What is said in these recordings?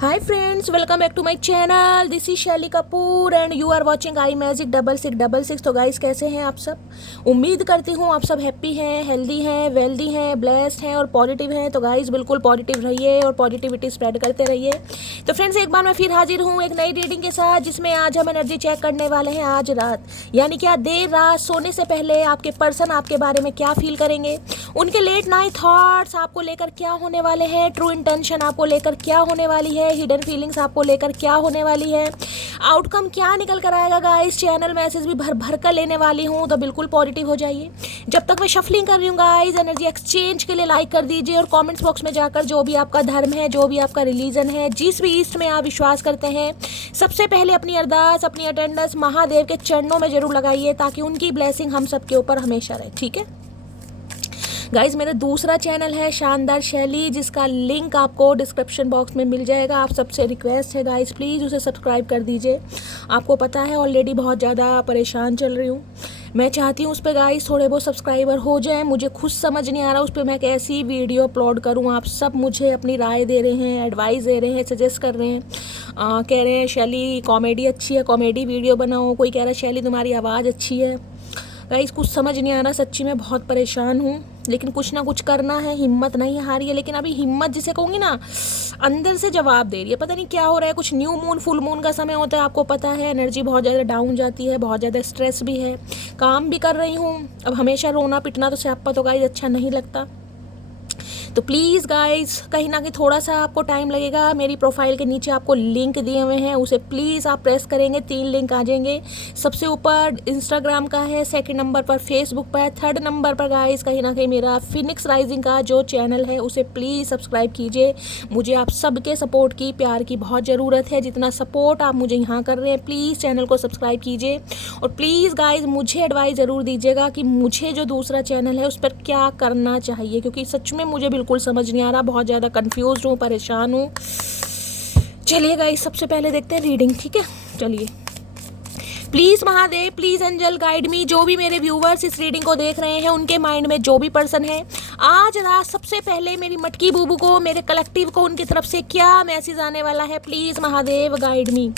Hi friends, welcome back to my channel. This is Shaili Kapoor and you are watching I magic 6666। तो guys, कैसे हैं आप सब? उम्मीद करती हूँ आप सब हैप्पी हैं, हेल्दी हैं, वेल्दी हैं, ब्लेस्ड हैं और पॉजिटिव हैं। तो गाइस, बिल्कुल पॉजिटिव रहिए और पॉजिटिविटी स्प्रेड करते रहिए। तो फ्रेंड्स, एक बार मैं फिर हाजिर हूँ एक नई रीडिंग के साथ, जिसमें आज हम एनर्जी चेक करने वाले हैं आज रात, यानी कि आज देर रात सोने से पहले आपके पर्सन आपके बारे में क्या फील करेंगे, उनके लेट नाइट थॉट्स आपको लेकर क्या होने वाले हैं, ट्रू इंटेंशन आपको लेकर क्या होने वाली है, हिडन फीलिंग्स आपको लेकर क्या होने वाली है, आउटकम क्या निकल कर आएगा। गाइस, चैनल मैसेज भी भर भर कर लेने वाली हूँ, तो बिल्कुल पॉजिटिव हो जाइए। जब तक मैं शफलिंग कर रही हूँ गाइस, एनर्जी एक्सचेंज के लिए लाइक कर दीजिए और कमेंट्स बॉक्स में जाकर जो भी आपका धर्म है, जो भी आपका रिलीजन है, जिस भी ईस्ट में आप विश्वास करते हैं, सबसे पहले अपनी अरदास, अपनी अटेंडेंस महादेव के चरणों में जरूर लगाइए, ताकि उनकी ब्लेसिंग हम सबके ऊपर हमेशा रहे। ठीक है गाइज, मेरा दूसरा चैनल है शानदार शैली, जिसका लिंक आपको डिस्क्रिप्शन बॉक्स में मिल जाएगा। आप सबसे रिक्वेस्ट है गाइज, प्लीज़ उसे सब्सक्राइब कर दीजिए। आपको पता है ऑलरेडी बहुत ज़्यादा परेशान चल रही हूँ। मैं चाहती हूँ उस पर गाइज थोड़े बहुत सब्सक्राइबर हो जाएं। मुझे खुद समझ नहीं आ रहा उस पर मैं कैसी वीडियो अपलोड करूँ। आप सब मुझे अपनी राय दे रहे हैं, एडवाइस दे रहे हैं, सजेस्ट कर रहे हैं, कह रहे हैं शैली कॉमेडी अच्छी है, कॉमेडी वीडियो बनाओ। कोई कह रहा है शैली तुम्हारी आवाज़ अच्छी है। गाइस, कुछ समझ नहीं आ रहा, सच्ची में बहुत परेशान हूँ, लेकिन कुछ ना कुछ करना है। हिम्मत नहीं हारी है, लेकिन अभी हिम्मत जिसे कहूँगी ना, अंदर से जवाब दे रही है। पता नहीं क्या हो रहा है। कुछ न्यू मून फुल मून का समय होता है, आपको पता है, एनर्जी बहुत ज़्यादा डाउन जाती है, बहुत ज़्यादा स्ट्रेस भी है। काम भी कर रही हूँ, अब हमेशा रोना पिटना तो स्यापा तो गाइस अच्छा नहीं लगता। तो प्लीज़ गाइस, कहीं ना कहीं थोड़ा सा आपको टाइम लगेगा। मेरी प्रोफाइल के नीचे आपको लिंक दिए हुए हैं, उसे प्लीज़ आप प्रेस करेंगे, 3 लिंक आ जाएंगे। सबसे ऊपर इंस्टाग्राम का है, सेकंड नंबर पर फेसबुक पर है, थर्ड नंबर पर गाइस कहीं ना कहीं मेरा फिनिक्स राइजिंग का जो चैनल है, उसे प्लीज़ सब्सक्राइब कीजिए। मुझे आप सबके सपोर्ट की, प्यार की बहुत ज़रूरत है। जितना सपोर्ट आप मुझे यहाँ कर रहे हैं, प्लीज़ चैनल को सब्सक्राइब कीजिए। और प्लीज़ गाइज, मुझे एडवाइस ज़रूर दीजिएगा कि मुझे जो दूसरा चैनल है उस पर क्या करना चाहिए, क्योंकि सच में मुझे बिल्कुल समझ नहीं आ रहा। बहुत ज़्यादा कंफ्यूज हूँ, परेशान हूँ। चलिए गाइस, सबसे पहले देखते हैं रीडिंग। ठीक है, चलिए। Please Mahadev, please angel guide me. जो भी मेरे व्यूवर्स इस रीडिंग को देख रहे हैं, उनके माइंड में जो भी पर्सन है, आज रात सबसे पहले मेरी मटकी बूबू को, मेरे कलेक्टिव को, उनकी तरफ से क्या मैसेज आने वाला है, प्लीज़ महादेव गाइड मी।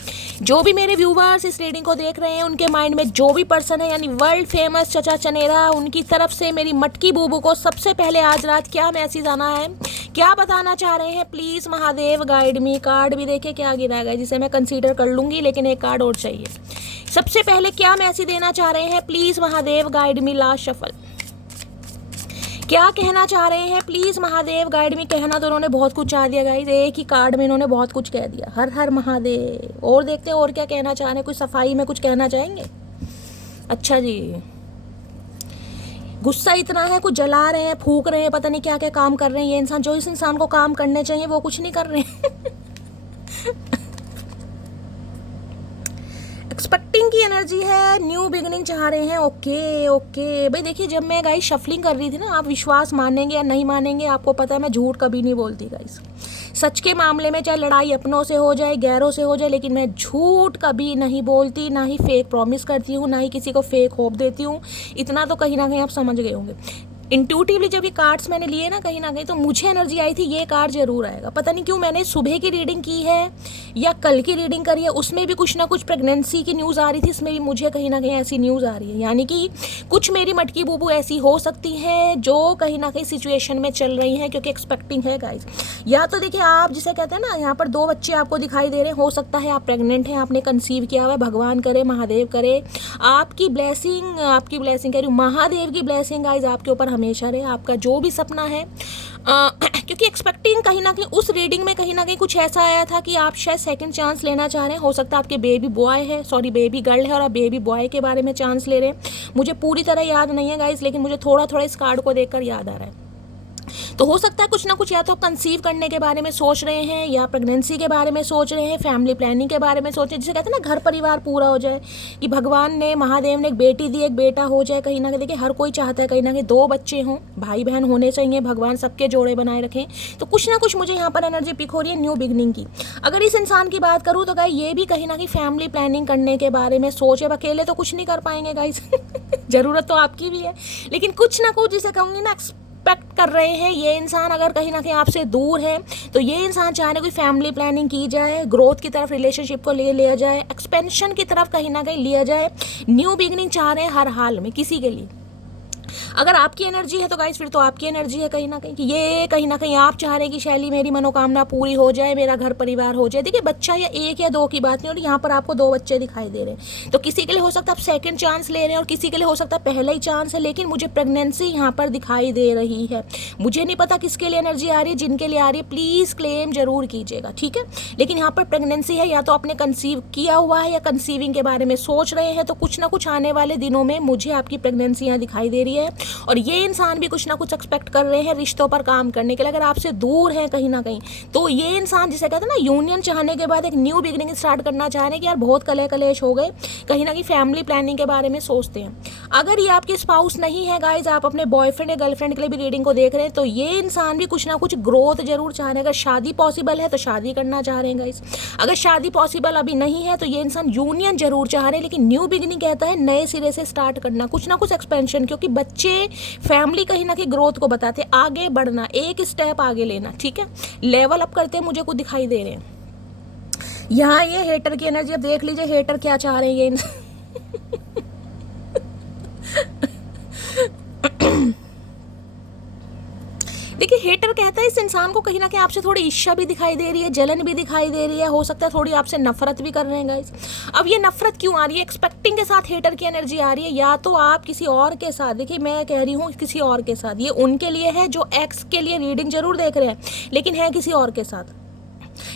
जो भी मेरे व्यूवर्स इस रीडिंग को देख रहे हैं, उनके माइंड में जो भी पर्सन है, यानी वर्ल्ड फेमस चचा चनेरा, उनकी तरफ से मेरी मटकी बूबू को सबसे पहले आज रात क्या मैसेज आना है, क्या बताना चाह रहे हैं, please Mahadev guide me. Card भी देखे क्या गिरा गया, जिसे मैं कंसीडर कर लूँगी, लेकिन एक कार्ड और चाहिए। सबसे पहले क्या मैसेज देना चाह रहे हैं, please Mahadev guide me. Last shuffle. क्या कहना चाह रहे हैं, प्लीज़ महादेव गाइड मी। कहना तो उन्होंने बहुत कुछ चाह दिया गाइस, एक ही कार्ड में इन्होंने बहुत कुछ कह दिया। हर हर महादेव। और देखते हैं और क्या कहना चाह रहे हैं। कुछ सफाई में कुछ कहना चाहेंगे? अच्छा जी, गुस्सा इतना है, कुछ जला रहे हैं, फूक रहे हैं, पता नहीं क्या क्या काम कर रहे हैं ये इंसान। जो इस इंसान को काम करने चाहिए वो कुछ नहीं कर रहे हैं। एक्सपेक्टिंग की एनर्जी है, न्यू बिगिनिंग चाह रहे हैं। ओके ओके भाई, देखिए जब मैं गाइस शफलिंग कर रही थी ना, आप विश्वास मानेंगे या नहीं मानेंगे, आपको पता है मैं झूठ कभी नहीं बोलती गाइस। सच के मामले में चाहे लड़ाई अपनों से हो जाए, गैरों से हो जाए, लेकिन मैं झूठ कभी नहीं बोलती, ना ही फेक प्रॉमिस करती हूँ, ना ही किसी को फेक होप देती हूँ। इतना तो कहीं ना कहीं आप समझ गए होंगे। इंट्यूटिवली जब ये कार्ड्स मैंने लिए ना, कहीं ना कहीं तो मुझे एनर्जी आई थी ये कार्ड जरूर आएगा। पता नहीं क्यों, मैंने सुबह की रीडिंग की है या कल की रीडिंग करी है, उसमें भी कुछ ना कुछ प्रेगनेंसी की न्यूज़ आ रही थी, इसमें भी मुझे कहीं ना कहीं ऐसी न्यूज़ आ रही है। यानी कि कुछ मेरी मटकी बूबू ऐसी हो सकती हैं जो कहीं ना कहीं सिचुएशन में चल रही हैं, क्योंकि एक्सपेक्टिंग है गाइज। या तो देखिए, आप जिसे कहते हैं ना, यहाँ पर 2 बच्चे आपको दिखाई दे रहे हैं। हो सकता है आप प्रेग्नेंट हैं, आपने कंसीव किया हुआ है। भगवान करे, महादेव करे, आपकी ब्लेसिंग कह रही हूँ, महादेव की ब्लेसिंग गाइज आपके ऊपर हमेशा रहे। आपका जो भी सपना है, क्योंकि एक्सपेक्टिंग कहीं ना कहीं उस रीडिंग में कहीं ना कहीं कुछ ऐसा आया था कि आप शायद सेकंड चांस लेना चाह रहे हैं। हो सकता है आपके बेबी बॉय है, सॉरी बेबी गर्ल है, और आप बेबी बॉय के बारे में चांस ले रहे हैं। मुझे पूरी तरह याद नहीं है गाइस, लेकिन मुझे थोड़ा थोड़ा इस कार्ड को देखकर याद आ रहा है। तो हो सकता है कुछ ना कुछ, या तो कंसीव करने के बारे में सोच रहे हैं, या प्रेगनेंसी के बारे में सोच रहे हैं, फैमिली प्लानिंग के बारे में सोच रहे हैं, जिसे कहते हैं ना घर परिवार पूरा हो जाए, कि भगवान ने, महादेव ने एक बेटी दी, एक बेटा हो जाए। कहीं ना कहीं देखिए हर कोई चाहता है कहीं ना कहीं 2 बच्चे हों, भाई बहन होने चाहिए, भगवान सबके जोड़े बनाए रखें। तो कुछ ना कुछ मुझे यहाँ पर एनर्जी पिक हो रही है न्यू बिगनिंग की। अगर इस इंसान की बात करूँ तो गाइस, ये भी कहीं ना कहीं फैमिली प्लानिंग करने के बारे में सोच है। अकेले तो कुछ नहीं कर पाएंगे गाइस। ज़रूरत तो आपकी भी है, लेकिन कुछ ना कुछ जिसे कहूँगी ना, एक्सपेक्ट कर रहे हैं। ये इंसान अगर कहीं ना कहीं आपसे दूर है तो ये इंसान चाह रहे कोई फैमिली प्लानिंग की जाए, ग्रोथ की तरफ रिलेशनशिप को ले लिया जाए, एक्सपेंशन की तरफ कहीं ना कहीं लिया जाए, न्यू बिगनिंग चाह रहे हैं हर हाल में किसी के लिए। अगर आपकी एनर्जी है तो गाइस फिर तो आपकी एनर्जी है कहीं ना कहीं कि ये कहीं ना कहीं आप चाह रहे हैं कि शैली मेरी मनोकामना पूरी हो जाए, मेरा घर परिवार हो जाए। देखिए बच्चा या एक या दो की बात नहीं, और यहाँ पर आपको 2 बच्चे दिखाई दे रहे हैं। तो किसी के लिए हो सकता है आप सेकंड चांस ले रहे हैं और किसी के लिए हो सकता है पहला ही चांस है, लेकिन मुझे प्रेगनेंसी यहाँ पर दिखाई दे रही है। मुझे नहीं पता किसके लिए एनर्जी आ रही है, जिनके लिए आ रही है प्लीज़ क्लेम जरूर कीजिएगा, ठीक है। लेकिन यहाँ पर प्रेगनेंसी है, या तो आपने कंसीव किया हुआ है या कंसीविंग के बारे में सोच रहे हैं, तो कुछ ना कुछ आने वाले दिनों में मुझे आपकी प्रेगनेंसी यहाँ दिखाई दे रही है। और ये इंसान भी कुछ ना कुछ एक्सपेक्ट कर रहे हैं रिश्तों पर काम करने के लिए। अगर आपसे दूर हैं कहीं ना कहीं तो ये इंसान जिसे कहते हैं ना यूनियन चाहने के बाद एक न्यू बिगिनिंग स्टार्ट करना चाह रहे हैं कि यार बहुत कलह कलेश हो गए, कहीं ना कहीं फैमिली प्लानिंग के बारे में सोचते हैं। अगर ये आपके स्पाउस नहीं है गाइज, आप अपने बॉयफ्रेंड या गर्लफ्रेंड के लिए भी रीडिंग को देख रहे हैं, तो ये इंसान भी कुछ ना कुछ ग्रोथ जरूर चाह रहे हैं। अगर शादी पॉसिबल है तो शादी करना चाह रहे हैं गाइज। अगर शादी पॉसिबल अभी नहीं है तो ये इंसान यूनियन जरूर चाह रहे हैं, लेकिन न्यू बिगिनिंग कहता है नए सिरे से स्टार्ट करना, कुछ ना कुछ एक्सपेंशन। क्योंकि बच्चे फैमिली कहीं ना कहीं ग्रोथ को बताते हैं, आगे बढ़ना, एक स्टेप आगे लेना, ठीक है, लेवल अप करते हैं, मुझे कुछ दिखाई दे रहे हैं। यहाँ ये हेटर की एनर्जी, अब देख लीजिए हेटर क्या चाह रहे हैं ये देखिए हेटर कहता है इस इंसान को कहीं ना कहीं आपसे थोड़ी ईर्ष्या भी दिखाई दे रही है, जलन भी दिखाई दे रही है, हो सकता है थोड़ी आपसे नफरत भी कर रहे हैं गाइस। अब ये नफरत क्यों आ रही है? एक्सपेक्टिंग के साथ हेटर की एनर्जी आ रही है, या तो आप किसी और के साथ, देखिए मैं कह रही हूँ किसी और के साथ, ये उनके लिए है जो एक्स के लिए रीडिंग जरूर देख रहे हैं लेकिन है किसी और के साथ।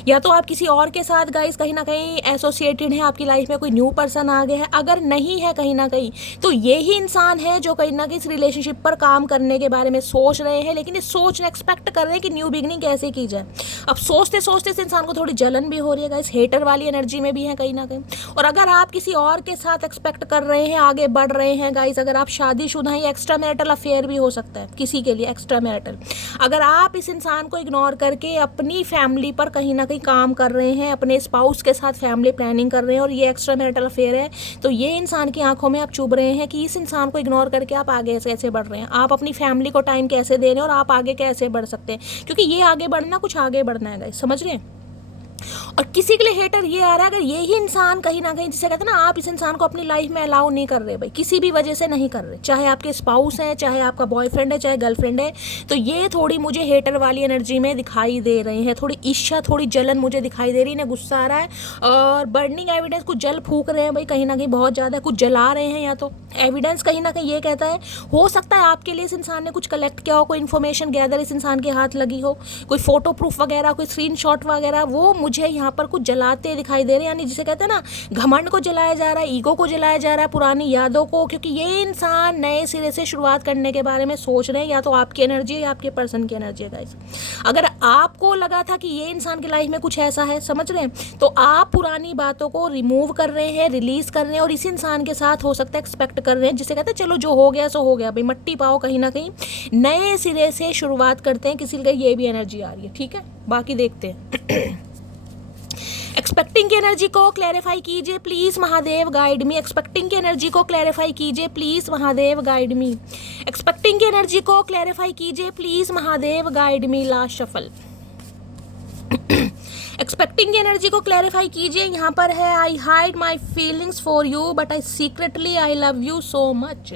या तो आप किसी और के साथ गाइस कहीं ना कहीं एसोसिएटेड है, आपकी लाइफ में कोई न्यू पर्सन आ गया है। अगर नहीं है कहीं ना कहीं तो ये ही इंसान है जो कहीं ना कहीं इस रिलेशनशिप पर काम करने के बारे में सोच रहे हैं, लेकिन इस सोच एक्सपेक्ट कर रहे हैं कि न्यू बिगनिंग कैसे की जाए। अब सोचते सोचते इस इंसान को थोड़ी जलन भी हो रही है गाइस, हेटर वाली एनर्जी में भी है कहीं ना कहीं। और अगर आप किसी और के साथ एक्सपेक्ट कर रहे हैं, आगे बढ़ रहे हैं गाइस, अगर आप शादीशुदा हैं, एक्स्ट्रा मैरिटल अफेयर भी हो सकता है किसी के लिए एक्स्ट्रा मैरिटल। अगर आप इस इंसान को इग्नोर करके अपनी फैमिली पर कहीं ना कहीं काम कर रहे हैं, अपने स्पाउस के साथ फैमिली प्लानिंग कर रहे हैं और ये एक्स्ट्रा मैरिटल अफेयर है, तो ये इंसान की आंखों में आप चुभ रहे हैं कि इस इंसान को इग्नोर करके आप आगे कैसे बढ़ रहे हैं, आप अपनी फैमिली को टाइम कैसे दे रहे हैं और आप आगे कैसे बढ़ सकते हैं। क्योंकि ये आगे बढ़ना, कुछ आगे बढ़ना है गाइस, समझ रहे हैं। और किसी के लिए हेटर ये आ रहा है, अगर यही इंसान कहीं ना कहीं जिसे कहते हैं ना, आप इस इंसान को अपनी लाइफ में अलाउ नहीं कर रहे भाई, किसी भी वजह से नहीं कर रहे, चाहे आपके स्पाउस हैं, चाहे आपका बॉयफ्रेंड है, चाहे गर्लफ्रेंड है, तो ये थोड़ी मुझे हेटर वाली एनर्जी में दिखाई दे रहे हैं। थोड़ी ईर्ष्या, थोड़ी जलन मुझे दिखाई दे रही है, गुस्सा आ रहा है और बर्निंग एविडेंस, कुछ जल फूक रहे हैं भाई कहीं ना कहीं बहुत ज़्यादा, कुछ जला रहे हैं। या तो एविडेंस कहीं ना कहीं ये कहता है, हो सकता है आपके लिए इस इंसान ने कुछ कलेक्ट किया हो, कोई इन्फॉर्मेशन गैदर इस इंसान के हाथ लगी हो, कोई फोटो प्रूफ वगैरह, कोई स्क्रीनशॉट वगैरह, वो मुझे यहाँ पर कुछ जलाते दिखाई दे रहे हैं। यानी जिसे कहते हैं ना, घमंड को जलाया जा रहा है, ईगो को जलाया जा रहा है, पुरानी यादों को, क्योंकि ये इंसान नए सिरे से शुरुआत करने के बारे में सोच रहे हैं। या तो आपकी एनर्जी है या आपके पर्सन की एनर्जी है गाइस। अगर आपको लगा था कि ये इंसान की लाइफ में कुछ ऐसा है, समझ रहे हैं, तो आप पुरानी बातों को रिमूव कर रहे हैं, रिलीज कर रहे हैं और इस इंसान के साथ हो सकता है एक्सपेक्ट कर रहे हैं, जिसे कहते हैं चलो जो हो गया सो हो गया भाई, मट्टी पाओ, कहीं ना कहीं नए सिरे से शुरुआत करते हैं। किसी का ये भी एनर्जी आ रही है, ठीक है, बाकी देखते हैं। एक्सपेक्टिंग की एनर्जी को क्लैरिफाई कीजिए please Mahadev, guide me. Expecting की एनर्जी को क्लैरिफाई कीजिए please Mahadev, guide me. Expecting की एनर्जी को क्लैरिफाई कीजिए please Mahadev, guide me. Last shuffle. Expecting की एनर्जी को क्लैरिफाई कीजिए। यहाँ पर है, आई hide my feelings for you but I secretly I love you so much.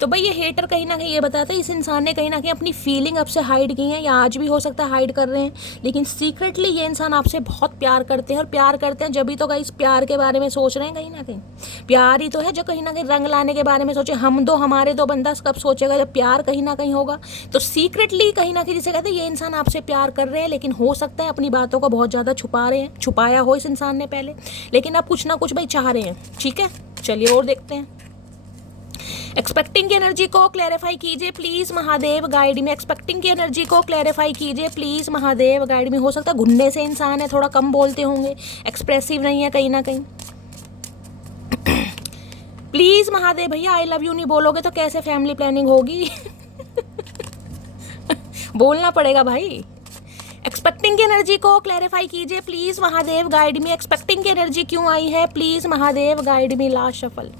तो भाई ये हेटर कहीं ना कहीं ये बताता है इस इंसान ने कहीं ना कहीं अपनी फीलिंग आपसे हाइड की है, या आज भी हो सकता है हाइड कर रहे हैं, लेकिन सीक्रेटली ये इंसान आपसे बहुत प्यार करते हैं। और प्यार करते हैं जब भी तो गाइस प्यार के बारे में सोच रहे हैं, कहीं ना कहीं प्यार ही तो है जो कहीं ना कहीं रंग लाने के बारे में सोचे। हम दो हमारे दो बंदा कब सोचेगा जब प्यार कहीं ना कहीं होगा। तो सीक्रेटली कहीं ना कहीं जिसे कहते हैं ये इंसान आपसे प्यार कर रहे हैं, लेकिन हो सकता है अपनी बातों को बहुत ज़्यादा छुपा रहे हैं, छुपाया हो इस इंसान ने पहले, लेकिन अब कुछ ना कुछ भाई चाह रहे हैं, ठीक है। चलिए और देखते हैं। एक्सपेक्टिंग की एनर्जी को क्लैरिफाई कीजिए प्लीज महादेव, गाइड में। एक्सपेक्टिंग की एनर्जी को क्लैरिफाई कीजिए प्लीज महादेव, गाइड में। हो सकता है घुन्ने से इंसान है, थोड़ा कम बोलते होंगे, एक्सप्रेसिव नहीं है कहीं ना कहीं। प्लीज महादेव भैया, आई लव यू नहीं बोलोगे तो कैसे फैमिली प्लानिंग होगी? बोलना पड़ेगा भाई। एक्सपेक्टिंग की एनर्जी को क्लैरिफाई कीजिए please Mahadev, guide me. Expecting की एनर्जी क्यों आई है please Mahadev, guide me. Last shuffle.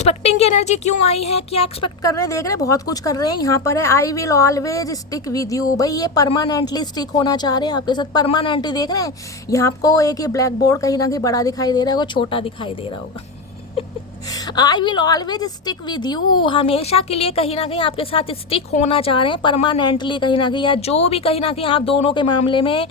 Expecting की एनर्जी क्यों आई है, क्या एक्सपेक्ट कर रहे हैं, देख रहे हैं बहुत कुछ कर रहे हैं। यहाँ पर है I will always stick with you, भाई ये परमानेंटली स्टिक होना चाह रहे हैं आपके साथ, परमानेंटली। देख रहे हैं यहाँ आपको एक ये ब्लैक बोर्ड कहीं ना कहीं बड़ा दिखाई दे रहा होगा, छोटा दिखाई दे रहा होगा। I will always stick with you, हमेशा के लिए कहीं ना कहीं आपके साथ स्टिक होना चाह रहे हैं परमानेंटली कहीं ना कहीं, या जो भी कहीं ना कहीं आप दोनों के मामले में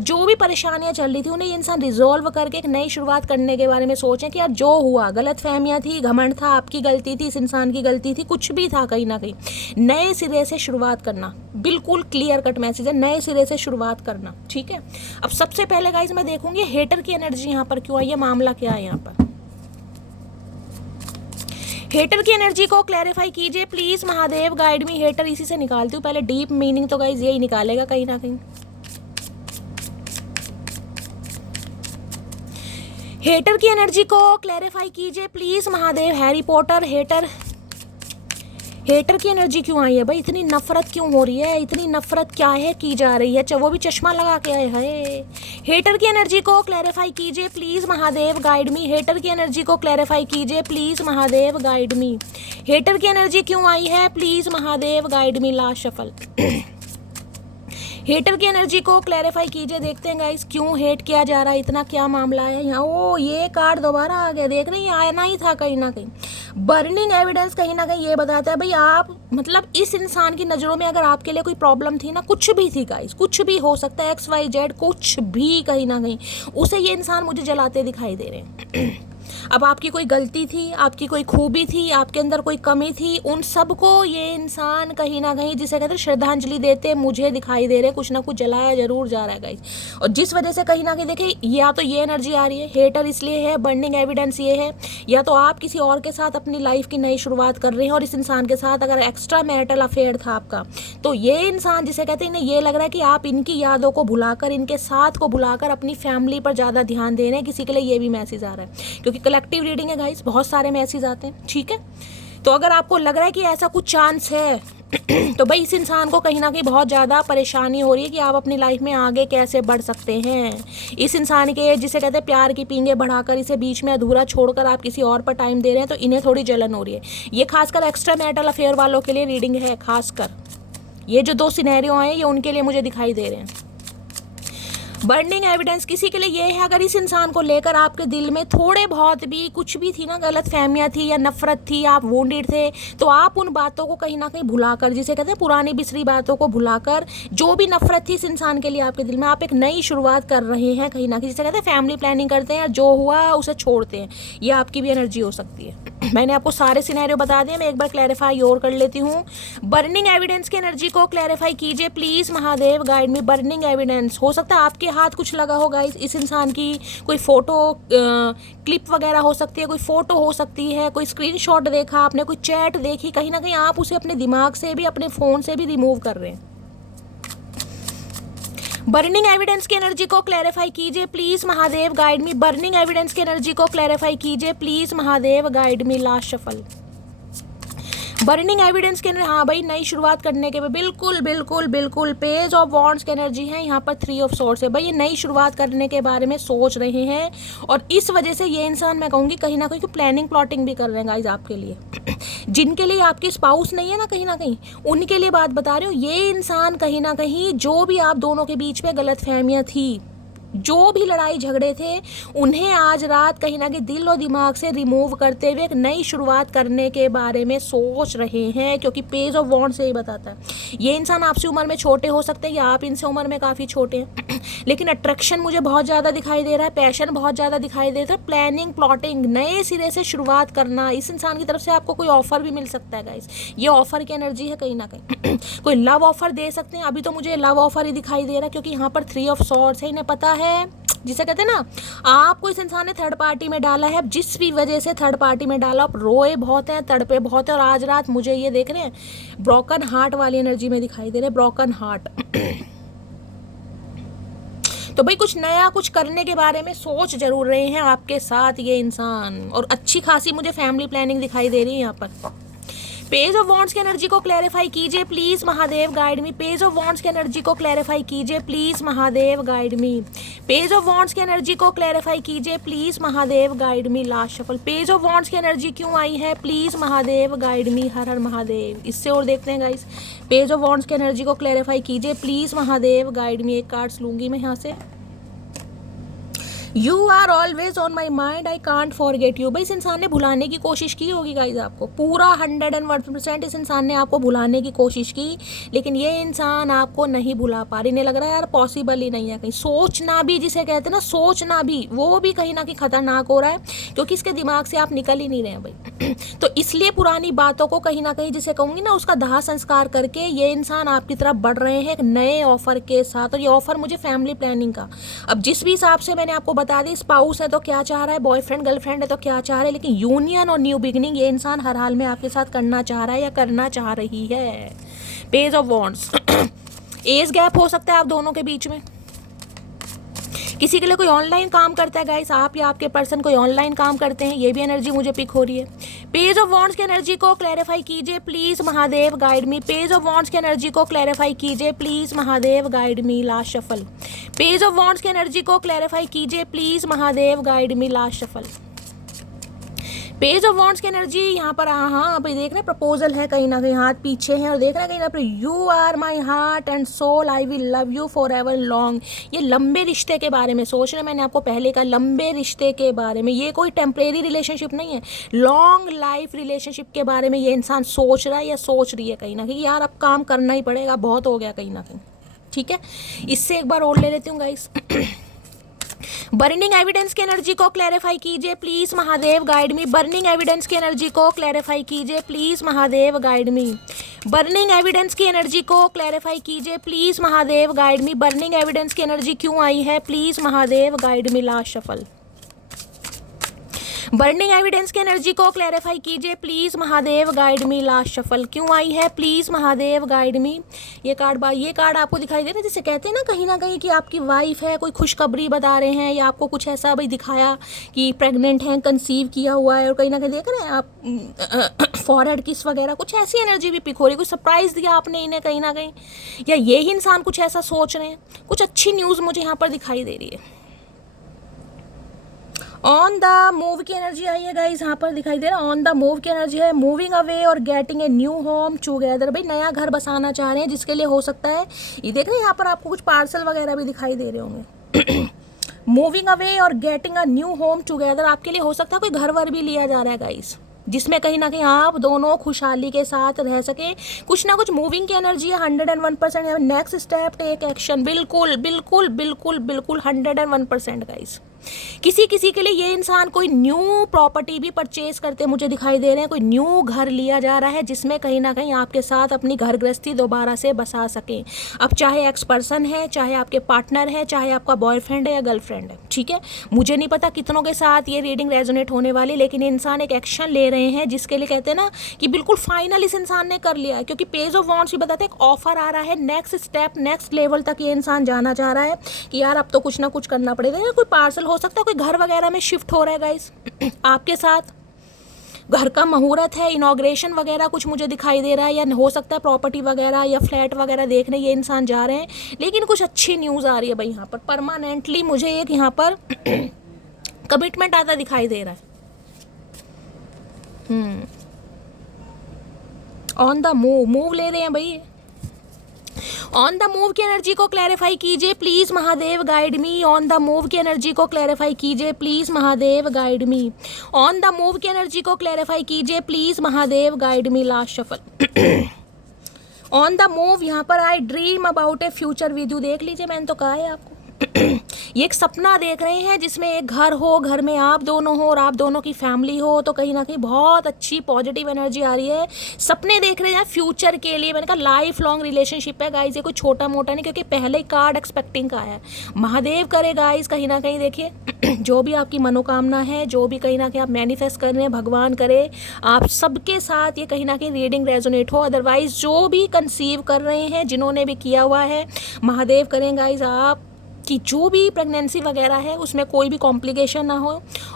जो भी परेशानियां चल रही थी उन्हें ये इंसान रिजॉल्व करके एक नई शुरुआत करने के बारे में सोचें कि यार जो हुआ गलत फहमियाँ थी, घमंड था, आपकी गलती थी, इस इंसान की गलती थी, कुछ भी था, कहीं ना कहीं नए सिरे से शुरुआत करना, बिल्कुल क्लियर कट मैसेज है, नए सिरे से शुरुआत करना। ठीक है, अब सबसे पहले गाइस मैं देखूंगी हेटर की एनर्जी यहाँ पर क्यों आई है, मामला क्या है यहाँ पर। हेटर की एनर्जी को क्लैरिफाई कीजिए please Mahadev, guide me. Hater इसी से निकालती हूँ पहले, डीप मीनिंग तो गाइस यही निकालेगा कहीं ना कहीं। हेटर की एनर्जी को क्लैरिफाई कीजिए please Mahadev. Harry Potter hater की एनर्जी क्यों आई है भाई, इतनी नफरत क्यों हो रही है, इतनी नफरत क्या है की जा रही है, वो भी चश्मा लगा के आए है। हेटर की एनर्जी को क्लैरिफाई कीजिए please Mahadev, guide me. Hater की एनर्जी को क्लैरिफाई कीजिए please Mahadev, guide me. Hater की एनर्जी क्यों आई है please Mahadev, guide me. Last shuffle. Hater की एनर्जी को क्लैरिफाई कीजिए, देखते हैं गाइस क्यों हेट किया जा रहा है, इतना क्या मामला है यहाँ। ओ ये कार्ड दोबारा आ गया, देख रहे हैं आना ही था कहीं ना कहीं। बर्निंग एविडेंस कहीं ना कहीं ये बताता है भाई आप मतलब इस इंसान की नज़रों में अगर आपके लिए कोई प्रॉब्लम थी ना, कुछ भी थी गाइस, कुछ भी हो सकता है, XYZ कुछ भी, कहीं ना कहीं उसे ये इंसान मुझे जलाते दिखाई दे रहे हैं। अब आपकी कोई गलती थी, आपकी कोई खूबी थी, आपके अंदर कोई कमी थी, उन सबको ये इंसान कहीं ना कहीं जिसे कहते हैं श्रद्धांजलि देते मुझे दिखाई दे रहे, कुछ ना कुछ जलाया जरूर जा रहा है गाइस। और जिस वजह से कहीं ना कहीं देखिए या तो ये एनर्जी आ रही है, हेटर इसलिए है, बर्निंग एविडेंस ये है, या तो आप किसी और के साथ अपनी लाइफ की नई शुरुआत कर रहे हैं और इस इंसान के साथ अगर एक्स्ट्रा मैरिटल अफेयर था आपका, तो ये इंसान जिसे कहते हैं इन्हें ये लग रहा है कि आप इनकी यादों को भुलाकर, इनके साथ को भुलाकर अपनी फैमिली पर ज़्यादा ध्यान दे रहे हैं। किसी के लिए ये भी मैसेज आ रहा है क्योंकि कलेक्टिव रीडिंग है गाइस, बहुत सारे मैसेज आते हैं। ठीक है, तो अगर आपको लग रहा है कि ऐसा कुछ चांस है तो भाई इस इंसान को कहीं ना कहीं बहुत ज़्यादा परेशानी हो रही है कि आप अपनी लाइफ में आगे कैसे बढ़ सकते हैं। इस इंसान के जिसे कहते हैं प्यार की पींगे बढ़ाकर इसे बीच में अधूरा छोड़कर आप किसी और पर टाइम दे रहे हैं, तो इन्हें थोड़ी जलन हो रही है। ये खासकर एक्स्ट्रा मैरिटल अफेयर वालों के लिए रीडिंग है, खासकर ये जो 2 सिनेरियो हैं ये उनके लिए मुझे दिखाई दे रहे हैं। बर्निंग एविडेंस किसी के लिए ये है, अगर इस इंसान को लेकर आपके दिल में थोड़े बहुत भी कुछ भी थी ना, गलत फहमियाँ थी या नफरत थी, आप वोंडेड थे, तो आप उन बातों को कहीं ना कहीं भुलाकर, जिसे कहते हैं पुरानी बिसरी बातों को भुलाकर, जो भी नफरत थी इस इंसान के लिए आपके दिल में, आप एक नई शुरुआत कर रहे हैं कहीं ना कहीं। जिसे कहते हैं फैमिली प्लानिंग करते हैं, जो हुआ उसे छोड़ते हैं, ये आपकी भी एनर्जी हो सकती है। मैंने आपको सारे सिनेरियो बता दिए, मैं एक बार क्लैरिफाई और कर लेती हूँ। बर्निंग एविडेंस की एनर्जी को क्लैरिफाई कीजिए प्लीज महादेव, गाइड में। बर्निंग एविडेंस हो सकता है आपके हाथ कुछ लगा होगा, इस इंसान की कोई फोटो क्लिप वगैरह हो सकती है, कोई फोटो हो सकती है, कोई स्क्रीनशॉट देखा आपने, कोई चैट देखी, कहीं ना कहीं आप उसे अपने दिमाग से भी, अपने फोन से भी रिमूव कर रहे हैं। बर्निंग एविडेंस की एनर्जी को क्लैरिफाई कीजिए please Mahadev, guide me. Burning evidence की एनर्जी को क्लैरिफाई कीजिए please Mahadev, guide me. Last shuffle. Burning evidence के अंदर हाँ भाई नई शुरुआत करने के बिल्कुल बिल्कुल बिल्कुल पेज ऑफ वॉन्ड्स की एनर्जी है, यहाँ पर 3 ऑफ सॉर्ड्स है भाई, ये नई शुरुआत करने के बारे में सोच रहे हैं और इस वजह से ये इंसान मैं कहूँगी कहीं ना कहीं प्लानिंग प्लॉटिंग भी कर रहे हैं गाइस आपके लिए। जिनके लिए आपकी स्पाउस नहीं है ना कहीं उनके लिए बात बता रही हूँ। ये इंसान कहीं ना कहीं जो भी आप दोनों के बीच में गलत फहमियाँ थी, जो भी लड़ाई झगड़े थे, उन्हें आज रात कहीं ना कहीं दिल और दिमाग से रिमूव करते हुए एक नई शुरुआत करने के बारे में सोच रहे हैं, क्योंकि पेज ऑफ वॉन्ड से ही बताता है। ये इंसान आपसे उम्र में छोटे हो सकते हैं या आप इनसे उम्र में काफ़ी छोटे हैं, लेकिन अट्रैक्शन मुझे बहुत ज़्यादा दिखाई दे रहा है, पैशन बहुत ज़्यादा दिखाई दे रहा है, प्लानिंग प्लॉटिंग, नए सिरे से शुरुआत करना। इस इंसान की तरफ से आपको कोई ऑफर भी मिल सकता है गाइस, ये ऑफर की एनर्जी है कहीं ना कहीं। कोई लव ऑफर दे सकते हैं, अभी तो मुझे लव ऑफर ही दिखाई दे रहा है क्योंकि यहाँ पर 3 ऑफ सॉर्ड्स है। इन्हें पता है, जिसे कहते हैं ना, आपको इस इंसान ने थर्ड पार्टी में डाला है, जिस भी वजह से थर्ड पार्टी में डाला, आप रोए बहुत हैं, तड़पे बहुत हैं और आज रात मुझे ये देख रहे हैं ब्रोकन हार्ट वाली एनर्जी में दिखाई दे रहे हैं, ब्रोकन हार्ट। तो भाई कुछ नया कुछ करने के बारे में सोच जरूर रहे हैं आपके साथ ये इंसान, और अच्छी खासी मुझे फैमिली प्लानिंग दिखाई दे रही है यहाँ पर। पेज ऑफ वॉन्ड्स की एनर्जी को क्लैरिफाई कीजिए please Mahadev, guide me. Page of wands की एनर्जी को क्लैरिफाई कीजिए please Mahadev, guide me. Page of wands की एनर्जी को क्लैरिफाई कीजिए please Mahadev, guide me. Last shuffle, page of wands की एनर्जी क्यों आई है, प्लीज महादेव, गाइड मी। हर हर महादेव। इससे और देखते हैं गाइस, पेज ऑफ वॉन्ड्स की एनर्जी को क्लैरिफाई कीजिए प्लीज महादेव, गाइड मी। एक कार्ड्स लूंगी मैं यहाँ से। You are always on my mind, I can't forget you. भाई इस इंसान ने भुलाने की कोशिश की होगी गाइज आपको, पूरा 101% इस इंसान ने आपको भुलाने की कोशिश की, लेकिन ये इंसान आपको नहीं भुला पा रही। इन्हें लग रहा है यार पॉसिबल ही नहीं है, कहीं सोचना भी, जिसे कहते हैं ना सोचना भी, वो भी कहीं ना कहीं खतरनाक हो रहा है, क्योंकि इसके दिमाग से आप निकल ही नहीं रहे हैं भाई। तो इसलिए पुरानी बातों को कहीं ना कहीं, जिसे कहूँगी ना, उसका दाह संस्कार करके ये इंसान आपकी तरफ बढ़ रहे हैं एक नए ऑफर के साथ। और ये ऑफर मुझे फैमिली प्लानिंग का, अब जिस भी हिसाब से मैंने आपको बता दी, स्पाउस है तो क्या चाह रहा है, बॉयफ्रेंड गर्लफ्रेंड है तो क्या चाह रहा है, लेकिन यूनियन और न्यू बिगिनिंग ये इंसान हर हाल में आपके साथ करना चाह रहा है या करना चाह रही है। Page of wands, age gap हो सकता है आप दोनों के बीच में। किसी के लिए कोई ऑनलाइन काम करता है गाइस, आप या आपके पर्सन कोई ऑनलाइन काम करते हैं, ये भी एनर्जी मुझे पिक हो रही है। पेज ऑफ वॉन्ड्स की एनर्जी को क्लैरिफाई कीजिए please Mahadev, guide me. Page of wands की एनर्जी को क्लैरिफाई कीजिए please Mahadev, guide me. Last shuffle, page of wands की एनर्जी को क्लैरिफाई कीजिए please Mahadev, guide me. Last shuffle, page of wands की एनर्जी यहाँ पर, हाँ पे देख रहे हैं प्रपोजल है, कहीं ना कहीं हाथ पीछे हैं, और देख रहे हैं कहीं ना पर you are my heart and soul, I will love you for ever long. ये लंबे रिश्ते के बारे में सोच रहे हैं, मैंने आपको पहले कहा लंबे रिश्ते के बारे में, ये कोई टेम्परेरी रिलेशनशिप नहीं है, लॉन्ग लाइफ रिलेशनशिप के बारे में ये इंसान सोच रहा है या सोच रही है कहीं ना कहीं। यार अब काम करना ही पड़ेगा, बहुत हो गया कहीं ना कहीं, ठीक है। इससे एक बार और ले लेती हूँ गाइस। बर्निंग एविडेंस की एनर्जी को क्लैरिफाई कीजिए please Mahadev, guide me. Burning evidence की एनर्जी को क्लैरिफाई कीजिए please Mahadev, guide me. Burning evidence की एनर्जी को क्लैरिफाई कीजिए please Mahadev, guide me. Burning evidence की एनर्जी क्यों आई है, please Mahadev, guide me. Last shuffle, burning evidence की एनर्जी को क्लैरिफाई कीजिए please Mahadev, guide me. Last shuffle, क्यों आई है, प्लीज महादेव, गाइड मी। ये कार्ड आपको दिखाई दे रहा है, जिसे कहते हैं ना कहीं कि आपकी वाइफ है, कोई खुशखबरी बता रहे हैं, या आपको कुछ ऐसा भाई दिखाया कि प्रेग्नेंट हैं, कंसीव किया हुआ है, और कहीं ना कहीं देख रहे हैं आप फॉरहेड किस वगैरह, कुछ ऐसी एनर्जी भी पिक हो रही है, कुछ सरप्राइज दिया आपने इन्हें कहीं ना कहीं, या ये ही इंसान कुछ ऐसा सोच रहे हैं। कुछ अच्छी न्यूज़ मुझे यहाँ पर दिखाई दे रही है। ऑन द मूव की एनर्जी आई है गाइस, यहाँ पर दिखाई दे रहा है ऑन द मूव की एनर्जी है, मूविंग अवे और getting a new home together. भाई नया घर बसाना चाह रहे हैं, जिसके लिए हो सकता है ये देख रहे हैं यहाँ पर आपको कुछ पार्सल वगैरह भी दिखाई दे रहे होंगे। मूविंग अवे और getting a new home together, आपके लिए हो सकता है कोई घर वर भी लिया जा रहा है गाइस, जिसमें कहीं ना कहीं आप दोनों खुशहाली के साथ रह सके। कुछ ना कुछ मूविंग की एनर्जी है 101%। नेक्स्ट स्टेप टेक एक्शन, बिल्कुल बिल्कुल बिल्कुल बिल्कुल 101% गाइस। किसी के लिए ये इंसान कोई न्यू प्रॉपर्टी भी परचेज करते मुझे दिखाई दे रहे हैं, कोई न्यू घर लिया जा रहा है, जिसमें कहीं ना कहीं आपके साथ अपनी घर गृहस्थी दोबारा से बसा सकें। अब चाहे एक्स पर्सन है, चाहे आपके पार्टनर है, चाहे आपका बॉयफ्रेंड है या गर्लफ्रेंड है, ठीक है। मुझे नहीं पता कितनों के साथ ये रीडिंग रेजोनेट होने वाली, लेकिन इंसान एक एक्शन ले रहे हैं, जिसके लिए कहते हैं ना कि बिल्कुल फाइनल इस इंसान ने कर लिया है, क्योंकि पेज ऑफ वॉन्ड्स भी बताते हैं एक ऑफर आ रहा है, नेक्स्ट स्टेप नेक्स्ट लेवल तक ये इंसान जाना चाह रहा है कि यार अब तो कुछ ना कुछ करना पड़ेगा। कोई पार्सल हो सकता है, कोई घर वगैरह में शिफ्ट हो रहा है गाइस आपके साथ, घर का मुहूर्त है, इनॉग्रेशन वगैरह कुछ मुझे दिखाई दे रहा है, या हो सकता है प्रॉपर्टी वगैरह या फ्लैट वगैरह देखने ये इंसान जा रहे हैं। लेकिन कुछ अच्छी न्यूज़ आ रही है भाई यहाँ पर, परमानेंटली मुझे एक यहाँ पर कमिटमेंट आता दिखाई दे रहा है। ऑन द मूव ले रहे हैं भाई। ऑन द मूव की एनर्जी को क्लैरिफाई कीजिए please Mahadev, guide me. On the move की एनर्जी को क्लैरिफाई कीजिए please Mahadev, guide me. On the move की एनर्जी को क्लैरिफाई कीजिए please Mahadev, guide me. Last shuffle, on the move यहाँ पर आई dream about A future with you. देख लीजिए, मैंने तो कहा है आपको ये एक सपना देख रहे हैं, जिसमें एक घर हो, घर में आप दोनों हो और आप दोनों की फैमिली हो, तो कहीं ना कहीं बहुत अच्छी पॉजिटिव एनर्जी आ रही है। सपने देख रहे हैं फ्यूचर के लिए, मैंने कहा लाइफ लॉन्ग रिलेशनशिप है गाइज, ये कोई छोटा मोटा नहीं, क्योंकि पहले ही कार्ड एक्सपेक्टिंग का है। महादेव करे गाइज, कहीं ना कहीं देखिए जो भी आपकी मनोकामना है, जो भी कहीं ना कहीं आप मैनिफेस्ट कर रहे हैं, भगवान करे आप सबके साथ ये कहीं ना कहीं रीडिंग रेजोनेट हो। अदरवाइज जो भी कंसीव कर रहे हैं, जिन्होंने भी किया हुआ है, महादेव करें गाइज आप कि जो भी प्रेगनेंसी वगैरह है उसमें कोई भी कॉम्प्लिकेशन ना हो,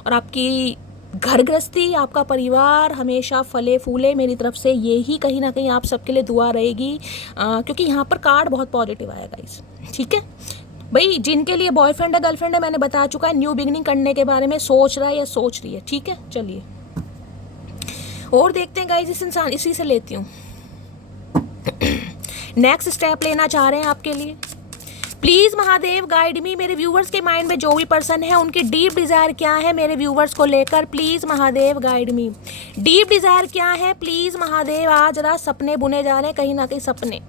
और आपकी घर गृहस्थी, आपका परिवार हमेशा फले फूले। मेरी तरफ से यही कहीं ना कहीं आप सबके लिए दुआ रहेगी, क्योंकि यहाँ पर कार्ड बहुत पॉजिटिव आएगा इस, ठीक है। भाई जिनके लिए बॉयफ्रेंड है गर्लफ्रेंड है, मैंने बता चुका है न्यू बिगनिंग करने के बारे में सोच रहा है या सोच रही है, ठीक है। चलिए और देखते हैं गाइस, इस इंसान इसी से लेती हूँ। नेक्स्ट स्टेप लेना चाह रहे हैं आपके लिए। प्लीज महादेव गाइड मी, मेरे व्यूवर्स के माइंड में जो भी पर्सन है उनकी डीप डिजायर क्या है मेरे व्यूवर्स को लेकर, please Mahadev guide me. Deep Dzire क्या है प्लीज महादेव। आज रात सपने बुने जा रहे हैं, कहीं ना कहीं सपने।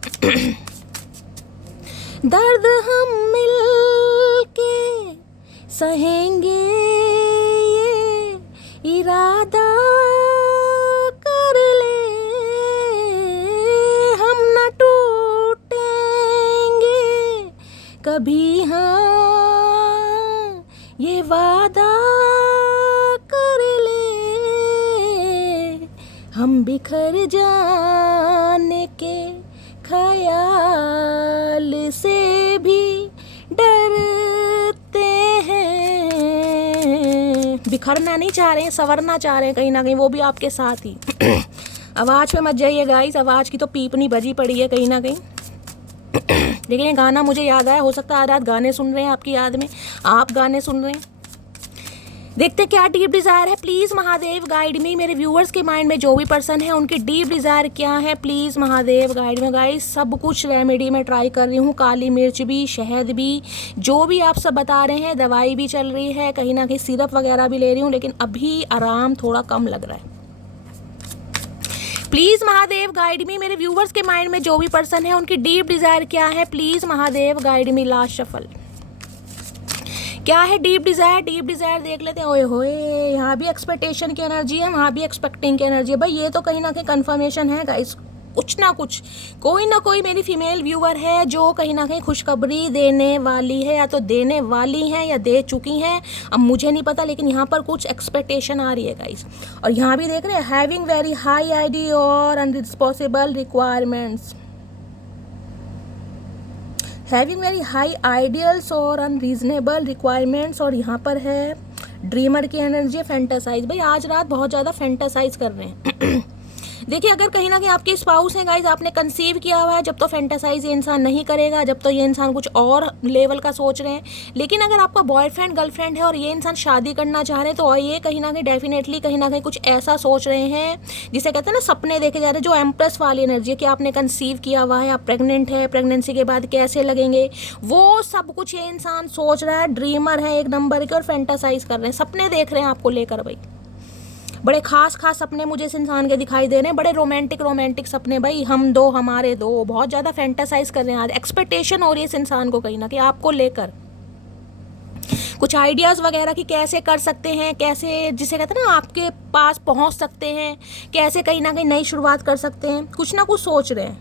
दर्द हम मिल के सहेंगे, ये इरादा कर ले, हम न टूटेंगे कभी, हाँ ये वादा कर ले, हम बिखर जाने के ख्याल से भी डरते हैं। बिखरना नहीं चाह रहे हैं, संवरना चाह रहे हैं कहीं ना कहीं, वो भी आपके साथ ही। आवाज़ पे मत जाइए गाइस, आवाज़ की तो पीपनी बजी पड़ी है कहीं ना कहीं। लेकिन ये गाना मुझे याद आया, हो सकता है आज रात गाने सुन रहे हैं आपकी याद में, आप गाने सुन रहे हैं। देखते क्या डीप डिज़ायर है प्लीज़ महादेव गाइड मी। मेरे व्यूअर्स के माइंड में जो भी पर्सन है उनकी डीप डिज़ायर क्या है please Mahadev guide me. Guys सब कुछ रेमेडी में ट्राई कर रही हूँ, काली मिर्च भी, शहद भी, जो भी आप सब बता रहे हैं, दवाई भी चल रही है, कहीं ना कहीं सिरप वगैरह भी ले रही हूँ, लेकिन अभी आराम थोड़ा कम लग रहा है। प्लीज़ महादेव गाइड मी। मेरे व्यूवर्स के माइंड में जो भी पर्सन है उनकी डीप डिज़ायर क्या है please Mahadev guide me. Last shuffle क्या है डीप डिज़ायर, डीप डिज़ायर देख लेते हैं। ओए होए, यहाँ भी एक्सपेक्टेशन की एनर्जी है, वहाँ भी एक्सपेक्टिंग की एनर्जी है। भाई ये तो कहीं ना कहीं कंफर्मेशन है गाइस, कुछ ना कुछ कोई ना कोई मेरी फीमेल व्यूअर है जो कहीं ना कहीं खुशखबरी देने वाली है, या तो देने वाली हैं या दे चुकी हैं, अब मुझे नहीं पता, लेकिन यहाँ पर कुछ एक्सपेक्टेशन आ रही है गाइस। और यहाँ भी देख रहे हैं हैविंग वेरी हाई आईडी और unresponsible requirements, having very high ideals और अनरीजनेबल रिक्वायरमेंट्स। और यहाँ पर है ड्रीमर की एनर्जी, फैंटासाइज। भाई आज रात बहुत ज़्यादा फैंटासाइज कर रहे हैं। देखिए अगर कहीं ना कहीं आपके स्पाउस हैं गाइज, आपने कंसीव किया हुआ है, जब तो फैंटासाइज ये इंसान नहीं करेगा, जब तो ये इंसान कुछ और लेवल का सोच रहे हैं। लेकिन अगर आपका बॉयफ्रेंड गर्लफ्रेंड है और ये इंसान शादी करना चाह रहे हैं, तो ये कहीं ना कहीं डेफिनेटली कहीं ना कहीं कुछ ऐसा सोच रहे हैं जिसे कहते हैं ना सपने देखे जा रहे हैं, जो एम्प्रेस वाली एनर्जी है कि आपने कंसीव किया हुआ है, आप प्रेग्नेंट है, प्रेगनेंसी के बाद कैसे लगेंगे, वो सब कुछ ये इंसान सोच रहा है। ड्रीमर है एक नंबर के और फैंटासाइज कर रहे हैं, सपने देख रहे हैं आपको लेकर। भाई बड़े खास खास सपने मुझे इस इंसान के दिखाई दे रहे हैं, बड़े रोमांटिक सपने। भाई हम दो हमारे दो, बहुत ज़्यादा फैंटासाइज कर रहे हैं आज। एक्सपेक्टेशन हो रही है इस इंसान को कहीं ना कहीं आपको लेकर, कुछ आइडियाज़ वगैरह की कैसे कर सकते हैं, कैसे जिसे कहते हैं ना आपके पास पहुंच सकते हैं, कैसे कहीं ना कहीं नई शुरुआत कर सकते हैं, कुछ ना कुछ सोच रहे हैं।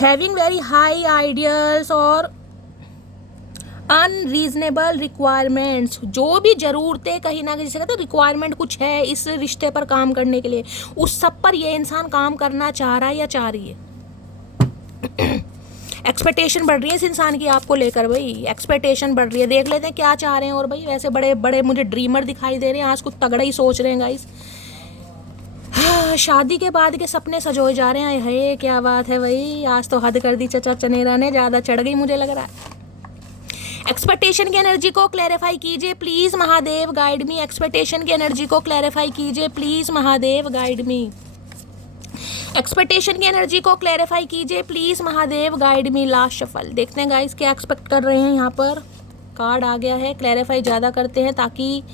हैविंग वेरी हाई आइडियल्स और अनरीजनेबल रिक्वायरमेंट्स, जो भी ज़रूरतें कहीं ना कहीं जिसे कहते हैं रिक्वायरमेंट कुछ है इस रिश्ते पर काम करने के लिए, उस सब पर ये इंसान काम करना चाह रहा है या चाह रही है। एक्सपेक्टेशन बढ़ रही है इस इंसान की आपको लेकर, भाई एक्सपेक्टेशन बढ़ रही है। देख लेते हैं क्या चाह रहे हैं। और भाई वैसे बड़े बड़े मुझे ड्रीमर दिखाई दे रहे हैं आज, कुछ तगड़ा ही सोच रहे हैं गाइस। शादी के बाद के सपने सजोए जा रहे हैं। है क्या बात है भाई, आज तो हद कर दी चचा चनेरा ने, ज़्यादा चढ़ गई मुझे लग रहा है। एक्सपेक्टेशन की एनर्जी को क्लैरिफाई कीजिए please Mahadev guide me. Expectation की एनर्जी को क्लैरिफाई कीजिए please Mahadev guide me. Expectation की एनर्जी को क्लैरिफाई कीजिए please Mahadev guide me. Last shuffle देखते हैं गाइस क्या एक्सपेक्ट कर रहे हैं। यहाँ पर कार्ड आ गया है, क्लैरिफाई ज़्यादा करते हैं ताकि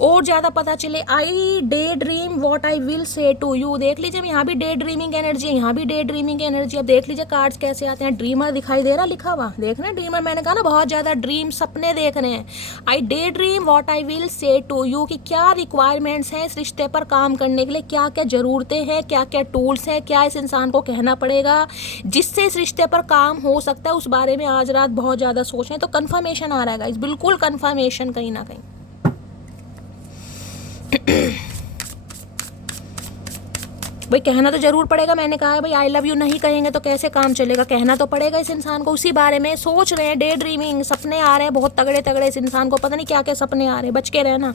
और ज़्यादा पता चले। I daydream what I will say to you. देख लीजिए यहाँ भी डे ड्रीमिंग एनर्जी है, यहाँ भी डे ड्रीमिंग एनर्जी। अब देख लीजिए कार्ड्स कैसे आते हैं। ड्रीमर दिखाई दे रहा लिखा हुआ, देख रहे हैं ड्रीमर, मैंने कहा ना बहुत ज़्यादा ड्रीम सपने देख रहे हैं। I daydream what I will say to you कि क्या रिक्वायरमेंट्स हैं इस रिश्ते पर काम करने के लिए, क्या क्या ज़रूरतें हैं, क्या क्या टूल्स हैं, क्या इस इंसान को कहना पड़ेगा जिससे इस रिश्ते पर काम हो सकता है, उस बारे में आज रात बहुत ज़्यादा सोचें। तो कन्फर्मेशन आ रहा है गाइस, बिल्कुल कन्फर्मेशन कहीं ना कहीं। भाई कहना तो जरूर पड़ेगा, मैंने कहा है भाई आई लव यू नहीं कहेंगे तो कैसे काम चलेगा, कहना तो पड़ेगा इस इंसान को। उसी बारे में सोच रहे हैं, डे ड्रीमिंग, सपने आ रहे हैं बहुत तगड़े तगड़े इस इंसान को, पता नहीं क्या क्या सपने आ रहे हैं, बच के रहना।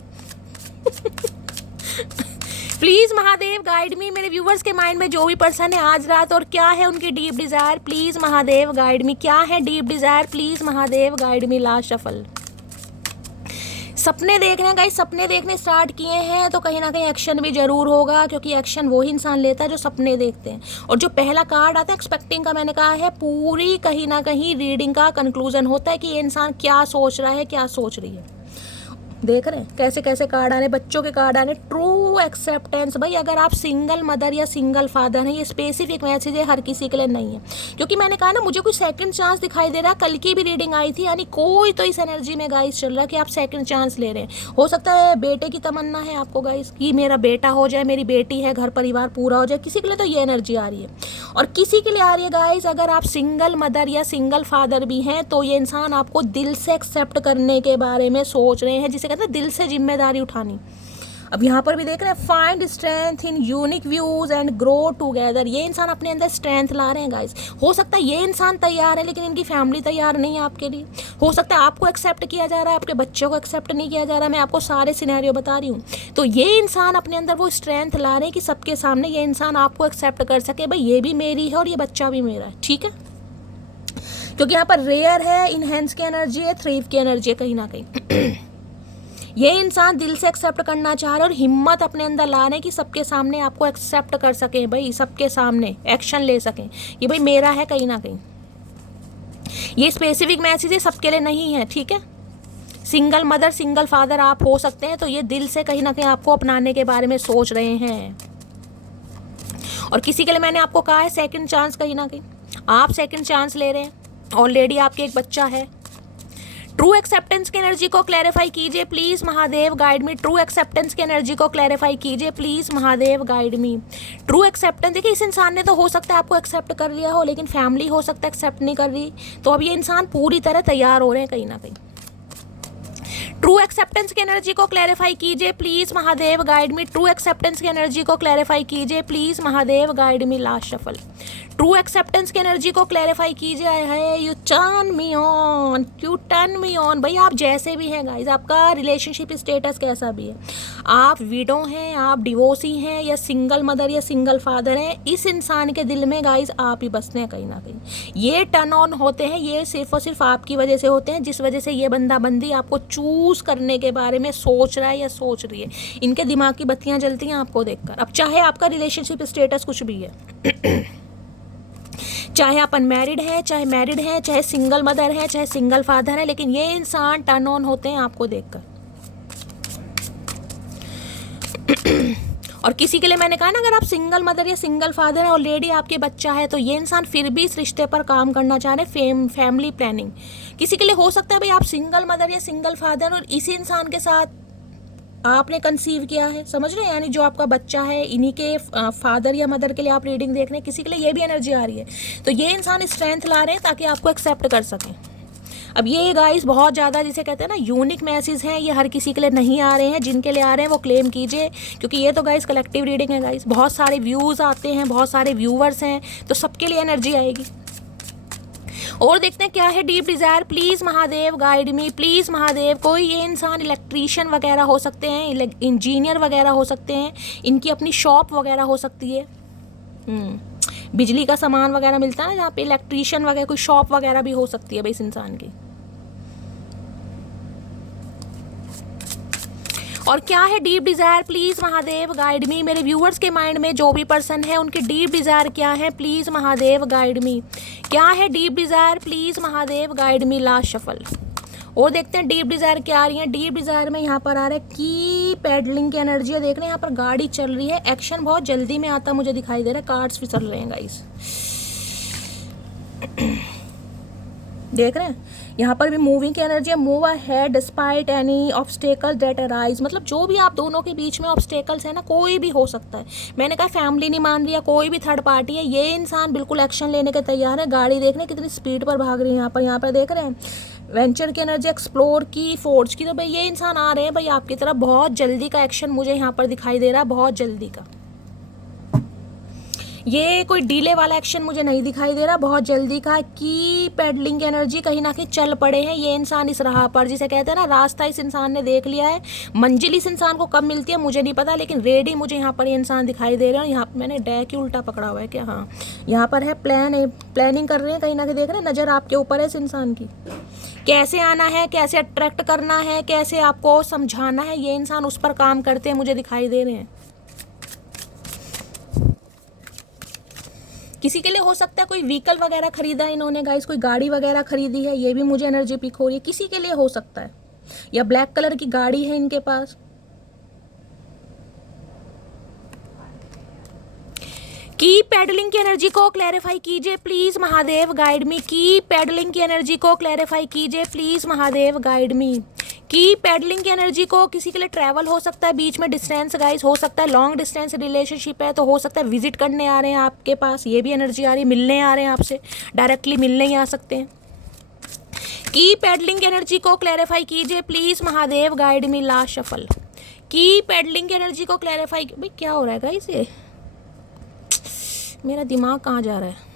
प्लीज महादेव गाइड मी, मेरे व्यूवर्स के माइंड में जो भी पर्सन है आज रात और क्या है उनकी deep Dzire, please Mahadev guide मी, क्या है deep Dzire, please Mahadev guide me. Last shuffle. सपने देखने गाइस, सपने देखने स्टार्ट किए हैं तो कहीं ना कहीं एक्शन भी जरूर होगा, क्योंकि एक्शन वही इंसान लेता है जो सपने देखते हैं। और जो पहला कार्ड आता है एक्सपेक्टिंग का, मैंने कहा है पूरी कहीं ना कहीं रीडिंग का कंक्लूजन होता है कि ये इंसान क्या सोच रहा है, क्या सोच रही है। देख रहे हैं कैसे कैसे कार्ड आ रहे, बच्चों के कार्ड आ रहे, ट्रू एक्सेप्टेंस। भाई अगर आप सिंगल मदर या सिंगल फादर हैं, ये स्पेसिफिक मैसेज है, हर किसी के लिए नहीं है। क्योंकि मैंने कहा ना मुझे कोई सेकंड चांस दिखाई दे रहा, कल की भी रीडिंग आई थी, यानी कोई तो इस एनर्जी में गाइस चल रहा है कि आप सेकंड चांस ले रहे हैं। हो सकता है बेटे की तमन्ना है आपको गाइस कि मेरा बेटा हो जाए, मेरी बेटी है, घर परिवार पूरा हो जाए, किसी के लिए तो ये एनर्जी आ रही है। और किसी के लिए आ रही है गाइस, अगर आप सिंगल मदर या सिंगल फादर भी हैं तो ये इंसान आपको दिल से एक्सेप्ट करने के बारे में सोच रहे हैं, जिसे कहते हैं दिल से जिम्मेदारी उठानी। अब यहाँ पर भी देख रहे हैं find strength in unique views and grow together. ये इंसान अपने अंदर स्ट्रेंथ ला रहे हैं गाइस। हो सकता है ये इंसान तैयार है लेकिन इनकी फैमिली तैयार नहीं है आपके लिए। हो सकता है आपको एक्सेप्ट किया जा रहा है, आपके बच्चों को एक्सेप्ट नहीं किया जा रहा। मैं आपको सारे सिनेरियो बता रही हूँ। तो ये इंसान अपने अंदर वो स्ट्रेंथ ला रहे हैं कि सबके सामने ये इंसान आपको एक्सेप्ट कर सके, भाई ये भी मेरी है और ये बच्चा भी मेरा है, ठीक है। क्योंकि यहाँ पर रेयर है, इनहेंस की एनर्जी है, थ्रीव की एनर्जी है कहीं ना कहीं। ये इंसान दिल से एक्सेप्ट करना चाह रहे हैं और हिम्मत अपने अंदर ला रहे हैं कि सबके सामने आपको एक्सेप्ट कर सकें, भाई सबके सामने एक्शन ले सकें, ये भाई मेरा है कहीं ना कहीं। ये स्पेसिफिक मैसेज है, सबके लिए नहीं है, ठीक है। सिंगल मदर सिंगल फादर आप हो सकते हैं, तो ये दिल से कहीं ना कहीं आपको अपनाने के बारे में सोच रहे हैं। और किसी के लिए मैंने आपको कहा है सेकंड चांस, कहीं ना कहीं आप सेकंड चांस ले रहे हैं। ऑलरेडी आपके एक बच्चा है। ट्रू एक्सेप्टेंस की एनर्जी को क्लैरिफाई कीजिए please Mahadev guide me. True acceptance की एनर्जी को क्लैरिफाई कीजिए please Mahadev guide me. True acceptance, देखिए इस इंसान ने तो हो सकता है आपको एक्सेप्ट कर लिया हो, लेकिन फैमिली हो सकता है एक्सेप्ट नहीं कर रही। तो अब ये इंसान पूरी तरह तैयार हो रहे हैं कहीं ना कहीं। ट्रू एक्सेप्टेंस की एनर्जी को क्लैरिफाई कीजिए please Mahadev guide me. True acceptance की एनर्जी को क्लैरिफाई कीजिए please Mahadev guide me. Last shuffle. True acceptance की एनर्जी को क्लैरिफाई कीजिए है। U turn me on, U turn me on. भाई आप जैसे भी हैं गाइज, आपका रिलेशनशिप स्टेटस कैसा भी है, आप विडो हैं, आप डिवोर्सी हैं, या सिंगल मदर या सिंगल फादर हैं, इस इंसान के दिल में गाइज आप ही बसते हैं कहीं ना कहीं। ये टर्न ऑन होते हैं, ये सिर्फ और सिर्फ आपकी वजह से होते हैं, जिस वजह से ये बंदा बंदी आपको चूज करने के बारे में सोच रहा है या सोच रही है। इनके दिमाग की बत्तियां जलती हैं आपको देखकर। अब चाहे आपका रिलेशनशिप स्टेटस कुछ भी है, चाहे आप अनमैरिड हैं, चाहे मैरिड हैं, चाहे सिंगल मदर है, चाहे सिंगल फादर है, लेकिन ये इंसान टर्न ऑन होते हैं आपको देखकर। और किसी के लिए मैंने कहा ना, अगर आप सिंगल मदर या सिंगल फादर है, ऑलरेडी आपके बच्चा है, तो ये इंसान फिर भी इस रिश्ते पर काम करना चाह रहे हैं, फैमिली प्लानिंग। किसी के लिए हो सकता है भाई आप सिंगल मदर या सिंगल फादर और इसी इंसान के साथ आपने कंसीव किया है, समझ रहे हैं, यानी जो आपका बच्चा है इन्हीं के फादर या मदर के लिए आप रीडिंग देख रहे हैं। किसी के लिए ये भी एनर्जी आ रही है, तो ये इंसान स्ट्रेंथ ला रहे हैं ताकि आपको एक्सेप्ट कर सकें। अब ये गाइस बहुत ज़्यादा जिसे कहते हैं ना यूनिक मैसेज हैं, ये हर किसी के लिए नहीं आ रहे हैं। जिनके लिए आ रहे हैं वो क्लेम कीजिए, क्योंकि ये तो गाइस कलेक्टिव रीडिंग है गाइस। बहुत सारे व्यूज़ आते हैं, बहुत सारे व्यूवर्स हैं, तो सबके लिए एनर्जी आएगी। और देखते हैं क्या है deep desire. Please Mahadev guide me, please Mahadev. कोई ये इंसान इलेक्ट्रीशियन वगैरह हो सकते हैं, इंजीनियर वगैरह हो सकते हैं, इनकी अपनी शॉप वगैरह हो सकती है, बिजली का सामान वगैरह मिलता है ना जहाँ पे, इलेक्ट्रीशियन वगैरह कोई शॉप वगैरह भी हो सकती है भाई इस इंसान की। और क्या है deep desire please Mahadev guide मी। मेरे व्यूअर्स के माइंड में जो भी पर्सन है उनकी डीप डिज़ायर क्या है, प्लीज़ महादेव गाइड मी। क्या है deep desire please Mahadev guide me. Last shuffle. और देखते हैं डीप डिज़ायर क्या आ रही है। डीप डिज़ायर में यहाँ पर आ रहा है की पैडलिंग की एनर्जी है। देख रहे हैं यहाँ पर गाड़ी चल रही है, एक्शन बहुत जल्दी में आता मुझे दिखाई दे रहा है। कार्ड्स फिसल रहे हैं गाइस, देख रहे हैं यहाँ पर भी मूविंग की एनर्जी है। Move ahead despite any obstacle that arise. मतलब जो भी आप दोनों के बीच में ऑब्स्टेकल्स है ना, कोई भी हो सकता है। मैंने कहा फैमिली नहीं मान रही है, कोई भी थर्ड पार्टी है, ये इंसान बिल्कुल एक्शन लेने के तैयार है। गाड़ी देख रहे हैं कितनी स्पीड पर भाग रही है यहाँ पर देख रहे हैं वेंचर की एनर्जी, एक्सप्लोर की, फोर्ज की। तो भाई ये इंसान आ रहे हैं भाई आपकी तरफ, बहुत जल्दी का एक्शन मुझे यहाँ पर दिखाई दे रहा है, बहुत जल्दी का। ये कोई डीले वाला एक्शन मुझे नहीं दिखाई दे रहा, बहुत जल्दी का की पैडलिंग की एनर्जी, कहीं ना कहीं चल पड़े हैं ये इंसान इस राह पर, जिसे कहते हैं ना रास्ता इस इंसान ने देख लिया है। मंजिल इस इंसान को कब मिलती है मुझे नहीं पता, लेकिन रेडी मुझे यहाँ पर ये इंसान दिखाई दे रहे हैं। यहाँ पर मैंने डैक ही उल्टा पकड़ा हुआ है क्या, हाँ यहाँ पर है प्लानिंग कर रहे हैं, कहीं ना कहीं देख रहे हैं, नज़र आपके ऊपर है इस इंसान की, कैसे आना है, कैसे अट्रैक्ट करना है, कैसे आपको समझाना है, ये इंसान उस पर काम करते हैं मुझे दिखाई दे रहे हैं। किसी के लिए हो सकता है कोई व्हीकल वगैरह खरीदा है इन्होंने गाइस, कोई गाड़ी वगैरह खरीदी है, ये भी मुझे एनर्जी पिक हो रही है, किसी के लिए हो सकता है, या ब्लैक कलर की गाड़ी है इनके पास। की पैडलिंग की एनर्जी को क्लैरिफाई कीजिए प्लीज महादेव गाइड मी, की पैडलिंग की एनर्जी को क्लैरिफाई कीजिए प्लीज महादेव गाइड मी। की पैडलिंग की एनर्जी को, किसी के लिए ट्रैवल हो सकता है बीच में, डिस्टेंस गाइस हो सकता है, लॉन्ग डिस्टेंस रिलेशनशिप है तो हो सकता है विजिट करने आ रहे हैं आपके पास, ये भी एनर्जी आ रही है, मिलने आ रहे हैं आपसे, डायरेक्टली मिलने ही आ सकते हैं। की पैडलिंग की एनर्जी को क्लैरिफाई कीजिए please Mahadev guide me, last shuffle. की पैडलिंग की एनर्जी को क्लैरिफाई, भाई क्या हो रहा है गाइस, ये मेरा दिमाग कहाँ जा रहा है।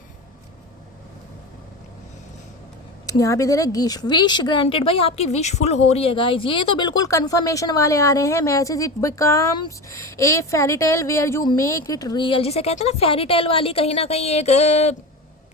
यहाँ भी दे रहे विश ग्रांटेड, भाई आपकी विश फुल हो रही है गाइज, ये तो बिल्कुल कंफर्मेशन वाले आ रहे हैं message. It becomes a fairy tale where you make it real, जिसे कहते हैं ना फेरी टेल वाली, कहीं ना कहीं एक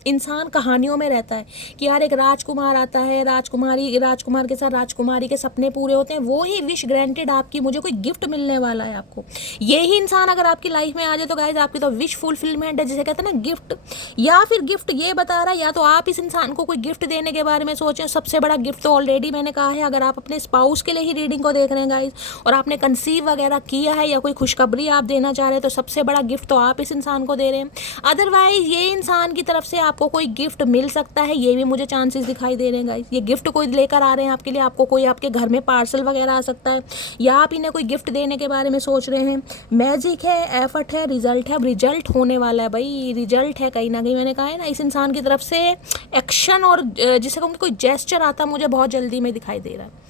इंसान कहानियों में रहता है कि यार एक राजकुमार आता है, राजकुमार के साथ राजकुमारी के सपने पूरे होते हैं, वो ही विश ग्रांटेड आपकी, मुझे कोई गिफ्ट मिलने वाला है आपको, यही इंसान अगर आपकी लाइफ में आ जाए तो गाइज आपकी तो विश फुलफिलमेंट है, जिसे कहते हैं ना गिफ्ट, या फिर गिफ्ट ये बता रहा है या तो आप इस इंसान को कोई गिफ्ट देने के बारे में सोचें। सबसे बड़ा गिफ्ट तो ऑलरेडी मैंने कहा है, अगर आप अपने स्पाउस के लिए ही रीडिंग को देख रहे हैं गाइज और आपने कंसीव वगैरह किया है या कोई खुशखबरी आप देना चाह रहे हैं तो सबसे बड़ा गिफ्ट तो आप इस इंसान को दे रहे हैं। अदरवाइज ये इंसान की तरफ से आपको कोई गिफ्ट मिल सकता है, ये भी मुझे चांसेस दिखाई दे रहे हैं गाइस, ये गिफ्ट कोई लेकर आ रहे हैं आपके लिए, आपको कोई आपके घर में पार्सल वगैरह आ सकता है, या आप इन्हें कोई गिफ्ट देने के बारे में सोच रहे हैं। मैजिक है, एफर्ट है, रिजल्ट है, अब रिजल्ट होने वाला है भाई, रिजल्ट है कहीं ना कहीं, मैंने कहा है ना इस इंसान की तरफ से एक्शन और जिसे कहूँगी कोई जेस्चर आता मुझे बहुत जल्दी में दिखाई दे रहा है,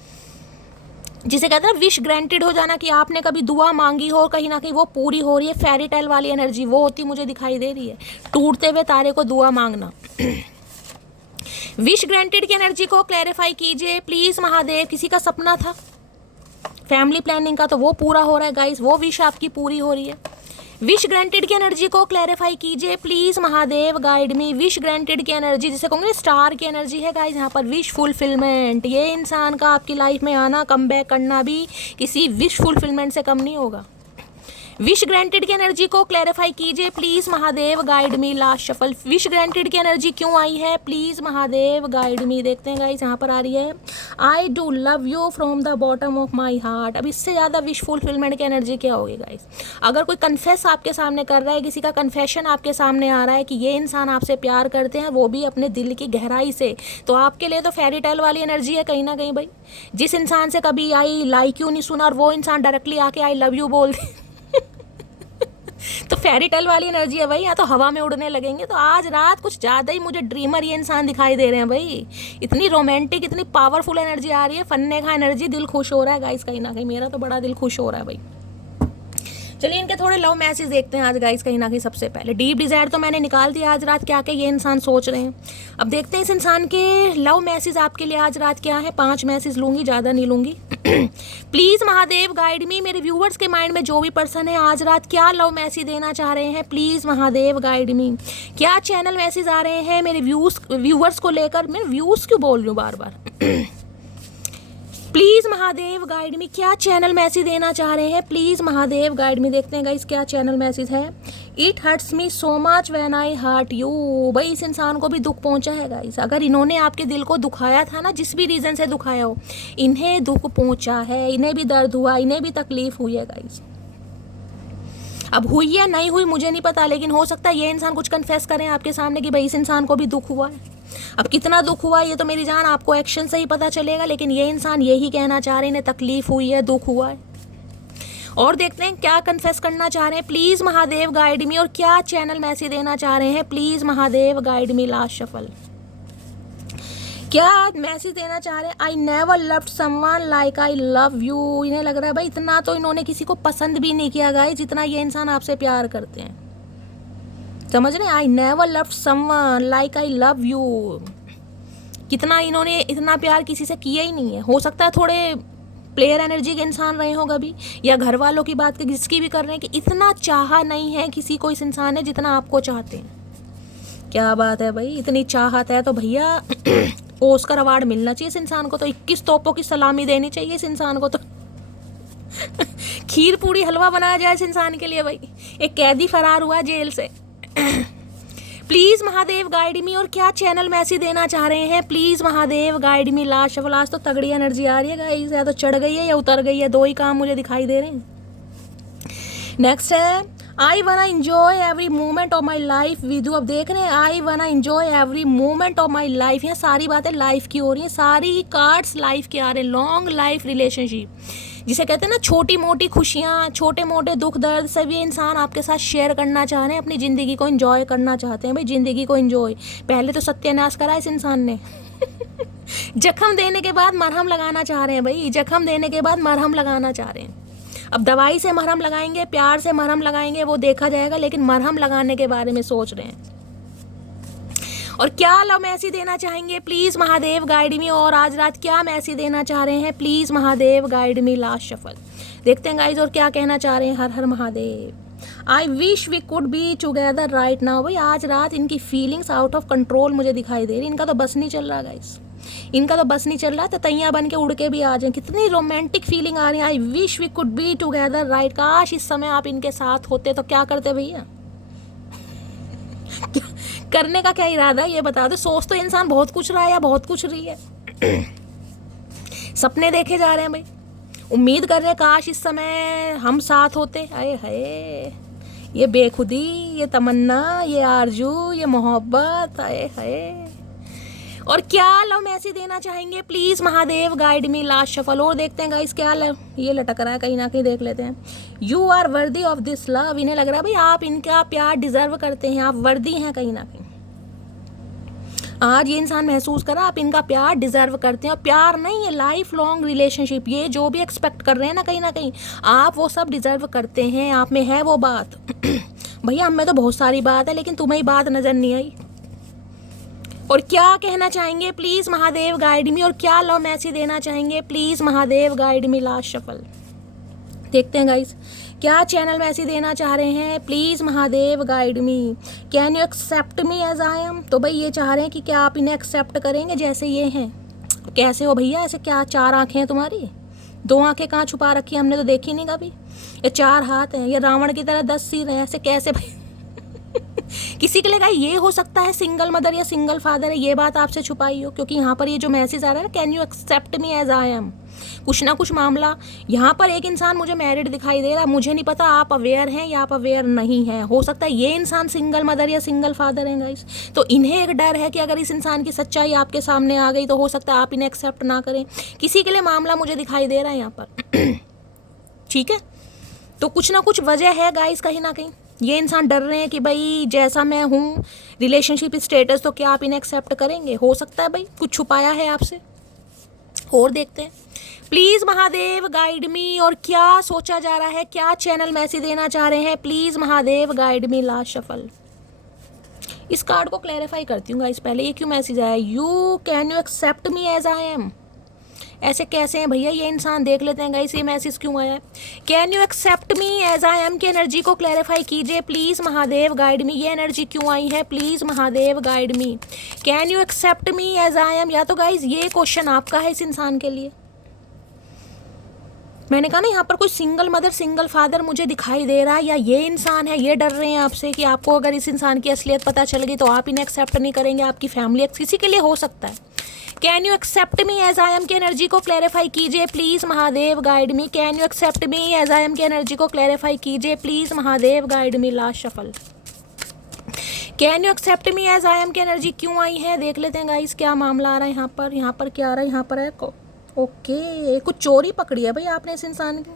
जिसे कहते हैं ना विश ग्रांटेड हो जाना, कि आपने कभी दुआ मांगी हो कहीं ना कहीं वो पूरी हो रही है, फेरी टेल वाली एनर्जी वो होती मुझे दिखाई दे रही है, टूटते हुए तारे को दुआ मांगना। विश ग्रांटेड की एनर्जी को क्लैरिफाई कीजिए प्लीज महादेव, किसी का सपना था फैमिली प्लानिंग का तो वो पूरा हो रहा है गाइस, वो विश आपकी पूरी हो रही है। विश ग्रांटेड की एनर्जी को क्लैरिफाई कीजिए please Mahadev guide me. Wish granted की एनर्जी, जिसे कहूँगे स्टार की एनर्जी है गाइज यहाँ पर, विश फुलफिलमेंट, ये इंसान का आपकी लाइफ में आना, कम बैक करना भी किसी विश फुलफिलमेंट से कम नहीं होगा। विश ग्रांटेड की एनर्जी को क्लैरिफाई कीजिए please Mahadev guide me, last shuffle. Wish granted की एनर्जी क्यों आई है प्लीज महादेव गाइड मी, देखते हैं गाइज यहाँ पर आ रही है I do love you from the bottom of my heart. अब इससे ज़्यादा विश फुलफिलमेंट की एनर्जी क्या होगी गाइज, अगर कोई कन्फेस आपके सामने कर रहा है, किसी का कन्फेशन आपके सामने आ रहा है कि ये इंसान आपसे प्यार करते हैं, वो भी अपने दिल की गहराई से, तो आपके लिए तो फेरी टेल वाली एनर्जी है कहीं ना कहीं भाई। जिस इंसान से कभी आई लाइक यू नहीं सुना और वो इंसान डायरेक्टली आके आई लव यू बोल दे तो फेरी टेल वाली एनर्जी है भाई, या तो हवा में उड़ने लगेंगे। तो आज रात कुछ ज़्यादा ही मुझे ड्रीमर ये इंसान दिखाई दे रहे हैं भाई, इतनी रोमांटिक, इतनी पावरफुल एनर्जी आ रही है, फन्ने का एनर्जी, दिल खुश हो रहा है गाइस कहीं ना कहीं, मेरा तो बड़ा दिल खुश हो रहा है भाई। चलिए इनके थोड़े लव मैसेज देखते हैं आज गाइस कहीं ना कहीं। सबसे पहले डीप डिज़ायर तो मैंने निकाल दिया आज रात, क्या क्या ये इंसान सोच रहे हैं। अब देखते हैं इस इंसान के लव मैसेज आपके लिए आज रात क्या है। 5 मैसेज लूँगी, ज़्यादा नहीं लूँगी। प्लीज़ महादेव गाइड मी, मेरे व्यूवर्स के माइंड में जो भी पर्सन है आज रात क्या लव मैसेज देना चाह रहे हैं, प्लीज़ महादेव गाइड मी। क्या चैनल मैसेज आ रहे हैं मेरे व्यूवर्स को लेकर, मैं व्यूज़ क्यों बोल रही हूँ बार बार। प्लीज़ महादेव गाइड मी, क्या चैनल मैसेज देना चाह रहे हैं, प्लीज़ महादेव गाइड मी। देखते हैं गाइस क्या चैनल मैसेज है। It hurts me so much when I hurt you. भाई इस इंसान को भी दुख पहुंचा है गाइस, अगर इन्होंने आपके दिल को दुखाया था ना, जिस भी रीज़न से दुखाया हो, इन्हें दुख पहुंचा है, इन्हें भी दर्द हुआ, इन्हें भी तकलीफ हुई है गाइस। अब हुई या नहीं हुई मुझे नहीं पता, लेकिन हो सकता है ये इंसान कुछ कन्फेस करें आपके सामने कि भाई इस इंसान को भी दुख हुआ है। अब कितना दुख हुआ ये तो मेरी जान आपको एक्शन से ही पता चलेगा, लेकिन ये इंसान यही कहना चाह रहे हैं, इन्हें तकलीफ हुई है, दुख हुआ है। और देखते हैं क्या कन्फेस करना चाह रहे हैं, प्लीज़ महादेव गाइड मी, और क्या चैनल मैसेज देना चाह रहे हैं, please Mahadev guide me. Last shuffle, क्या मैसेज देना चाह रहे हैं। I never loved someone like I love you. इन्हें लग रहा है भाई इतना तो इन्होंने किसी को पसंद भी नहीं किया गाइस जितना ये इंसान आपसे प्यार करते हैं। समझ रहे हैं, I never loved someone like I love you. कितना इन्होंने इतना प्यार किसी से किया ही नहीं है। हो सकता है थोड़े प्लेयर एनर्जी के इंसान रहे हो कभी, या घर वालों की बात जिसकी भी कर रहे हैं कि इतना चाहा नहीं है किसी को इस इंसान ने जितना आपको चाहते हैं। क्या बात है भाई, इतनी चाहत है तो भैया ऑस्कर अवार्ड मिलना चाहिए इस इंसान को, तो 21 तोपों की सलामी देनी चाहिए इस इंसान को तो खीर पूरी हलवा बनाया जाए इस इंसान के लिए भाई। एक कैदी फरार हुआ जेल से प्लीज महादेव गाइड मी। और क्या चैनल मैसेज देना चाह रहे हैं, please Mahadev guide me. Last shuffle, आज तो तगड़ी एनर्जी आ रही है गाइस, या तो चढ़ गई है या उतर गई है, दो ही काम मुझे दिखाई दे रहे हैं। नेक्स्ट है आई वाना enjoy every moment of my life with you. अब देख रहे हैं, आई वाना enjoy every moment of my life. यहाँ सारी बातें लाइफ की हो रही हैं, सारी कार्ड्स लाइफ के आ रहे हैं। लॉन्ग लाइफ रिलेशनशिप जिसे कहते हैं ना, छोटी मोटी खुशियाँ, छोटे मोटे दुख दर्द, सब ये इंसान आपके साथ शेयर करना चाह रहे हैं, अपनी ज़िंदगी को एंजॉय करना चाहते हैं भाई। ज़िंदगी को एंजॉय, पहले तो सत्यानाश करा इस इंसान ने जख्म देने के बाद मरहम लगाना चाह रहे हैं भाई, जख्म देने के बाद मरहम लगाना चाह रहे हैं। अब दवाई से मरहम लगाएंगे, प्यार से मरहम लगाएंगे, वो देखा जाएगा, लेकिन मरहम लगाने के बारे में सोच रहे हैं। और क्या लव मैसेज देना चाहेंगे, प्लीज महादेव गाइड मी। और आज रात क्या मैसेज देना चाह रहे हैं, please Mahadev guide me. Last shuffle देखते हैं गाइज, और क्या कहना चाह रहे हैं। Har Har Mahadev. I wish we could be together right now. भाई आज रात इनकी फीलिंग्स आउट ऑफ कंट्रोल मुझे दिखाई दे रही, इनका तो बस नहीं चल रहा गाइज, इनका तो बस नहीं चल रहा, तो तैयार बन के उड़ के भी आ जाए। कितनी रोमांटिक फीलिंग आ रही है। I wish we could be together right. काश इस समय आप इनके साथ होते तो क्या करते भैया करने का क्या इरादा है ये बता दो। सोच तो इंसान बहुत कुछ रहा है या बहुत कुछ रही है सपने देखे जा रहे हैं भाई, उम्मीद कर रहे हैं काश इस समय हम साथ होते। अरे हाय, ये बेखुदी, ये तमन्ना, ये आरजू, ये मोहब्बत, अरे हाय। और क्या लव मैसेज देना चाहेंगे, please Mahadev guide me. Last shuffle और देखते हैं गाइस क्या लव ये लटक रहा है, कहीं ना कहीं देख लेते हैं। You are worthy of this love. इन्हें लग रहा है भाई आप इनका प्यार डिजर्व करते हैं, आप वर्दी हैं कहीं ना कहीं। आज ये इंसान महसूस करा आप इनका प्यार डिजर्व करते हैं। और प्यार नहीं, ये लाइफ लॉन्ग रिलेशनशिप, ये जो भी एक्सपेक्ट कर रहे हैं ना कहीं आप वो सब डिजर्व करते हैं। आप में है वो बात भैया, हम में तो बहुत सारी बात है, लेकिन तुम्हें बात नजर नहीं आई। और क्या कहना चाहेंगे, प्लीज महादेव गाइड मी। और क्या लव मैसेज देना चाहेंगे, please Mahadev guide me. Last shuffle देखते हैं गाइस क्या चैनल मैसेज देना चाह रहे हैं, please Mahadev guide me. Can you accept me as I am. तो भाई ये चाह रहे हैं कि क्या आप इन्हें एक्सेप्ट करेंगे जैसे ये हैं। कैसे हो भैया, ऐसे क्या 4 आंखें हैं तुम्हारी, 2 आंखें कहाँ छुपा रखी है, हमने तो देखी नहीं कभी। ये 4 हाथ हैं, ये रावण की तरह 10 सिर हैं, ऐसे कैसे भाई किसी के लिए ये हो सकता है सिंगल मदर या सिंगल फादर है, ये बात आपसे छुपाई हो। क्योंकि यहाँ पर ये जो मैसेज आ रहा है ना, can you accept me as I am, कुछ ना कुछ मामला। यहाँ पर एक इंसान मुझे मैरिड दिखाई दे रहा है, मुझे नहीं पता आप अवेयर हैं या आप अवेयर नहीं हैं। हो सकता है ये इंसान सिंगल मदर या सिंगल फादर है गाइस, तो इन्हें एक डर है कि अगर इस इंसान की सच्चाई आपके सामने आ गई तो हो सकता है आप इन्हें एक्सेप्ट ना करें। किसी के लिए मामला मुझे दिखाई दे रहा है यहाँ पर ठीक है, तो कुछ ना कुछ वजह है गाइस कहीं ना कहीं। ये इंसान डर रहे हैं कि भाई जैसा मैं हूँ रिलेशनशिप स्टेटस, तो क्या आप इन्हें एक्सेप्ट करेंगे। हो सकता है भाई कुछ छुपाया है आपसे। और देखते हैं प्लीज महादेव गाइड मी। और क्या सोचा जा रहा है, क्या चैनल मैसेज देना चाह रहे हैं, please Mahadev guide me. Last shuffle इस कार्ड को क्लैरिफाई करती हूँ गाइस पहले, ये क्यों मैसेज आया, you can you accept me as I am. ऐसे कैसे हैं भैया ये इंसान, देख लेते हैं गाइस ये मैसेज क्यों आया है। Can you accept me as I am की एनर्जी को क्लैरिफाई कीजिए, प्लीज महादेव गाइड मी। ये एनर्जी क्यों आई है, please Mahadev guide me. Can you accept me as I am. या तो गाइस ये क्वेश्चन आपका है इस इंसान के लिए। मैंने कहा ना यहाँ पर कोई सिंगल मदर सिंगल फादर मुझे दिखाई दे रहा है, या ये इंसान है, ये डर रहे हैं आपसे कि आपको अगर इस इंसान की असलियत पता चल गई तो आप इन्हें एक्सेप्ट नहीं करेंगे, आपकी फैमिली किसी के लिए हो सकता है। Can you accept me as I am की एनर्जी को क्लैरिफाई कीजिए, please Mahadev guide me. Can you accept me as I am की एनर्जी को क्लैरिफाई कीजिए, please Mahadev guide me. Last shuffle can you accept me as I am की energy क्यों आई है, देख लेते हैं गाइस क्या मामला आ रहा है यहाँ पर। यहाँ पर क्या आ रहा है, यहाँ पर है ओके कुछ चोरी पकड़ी है भाई आपने इस इंसान की।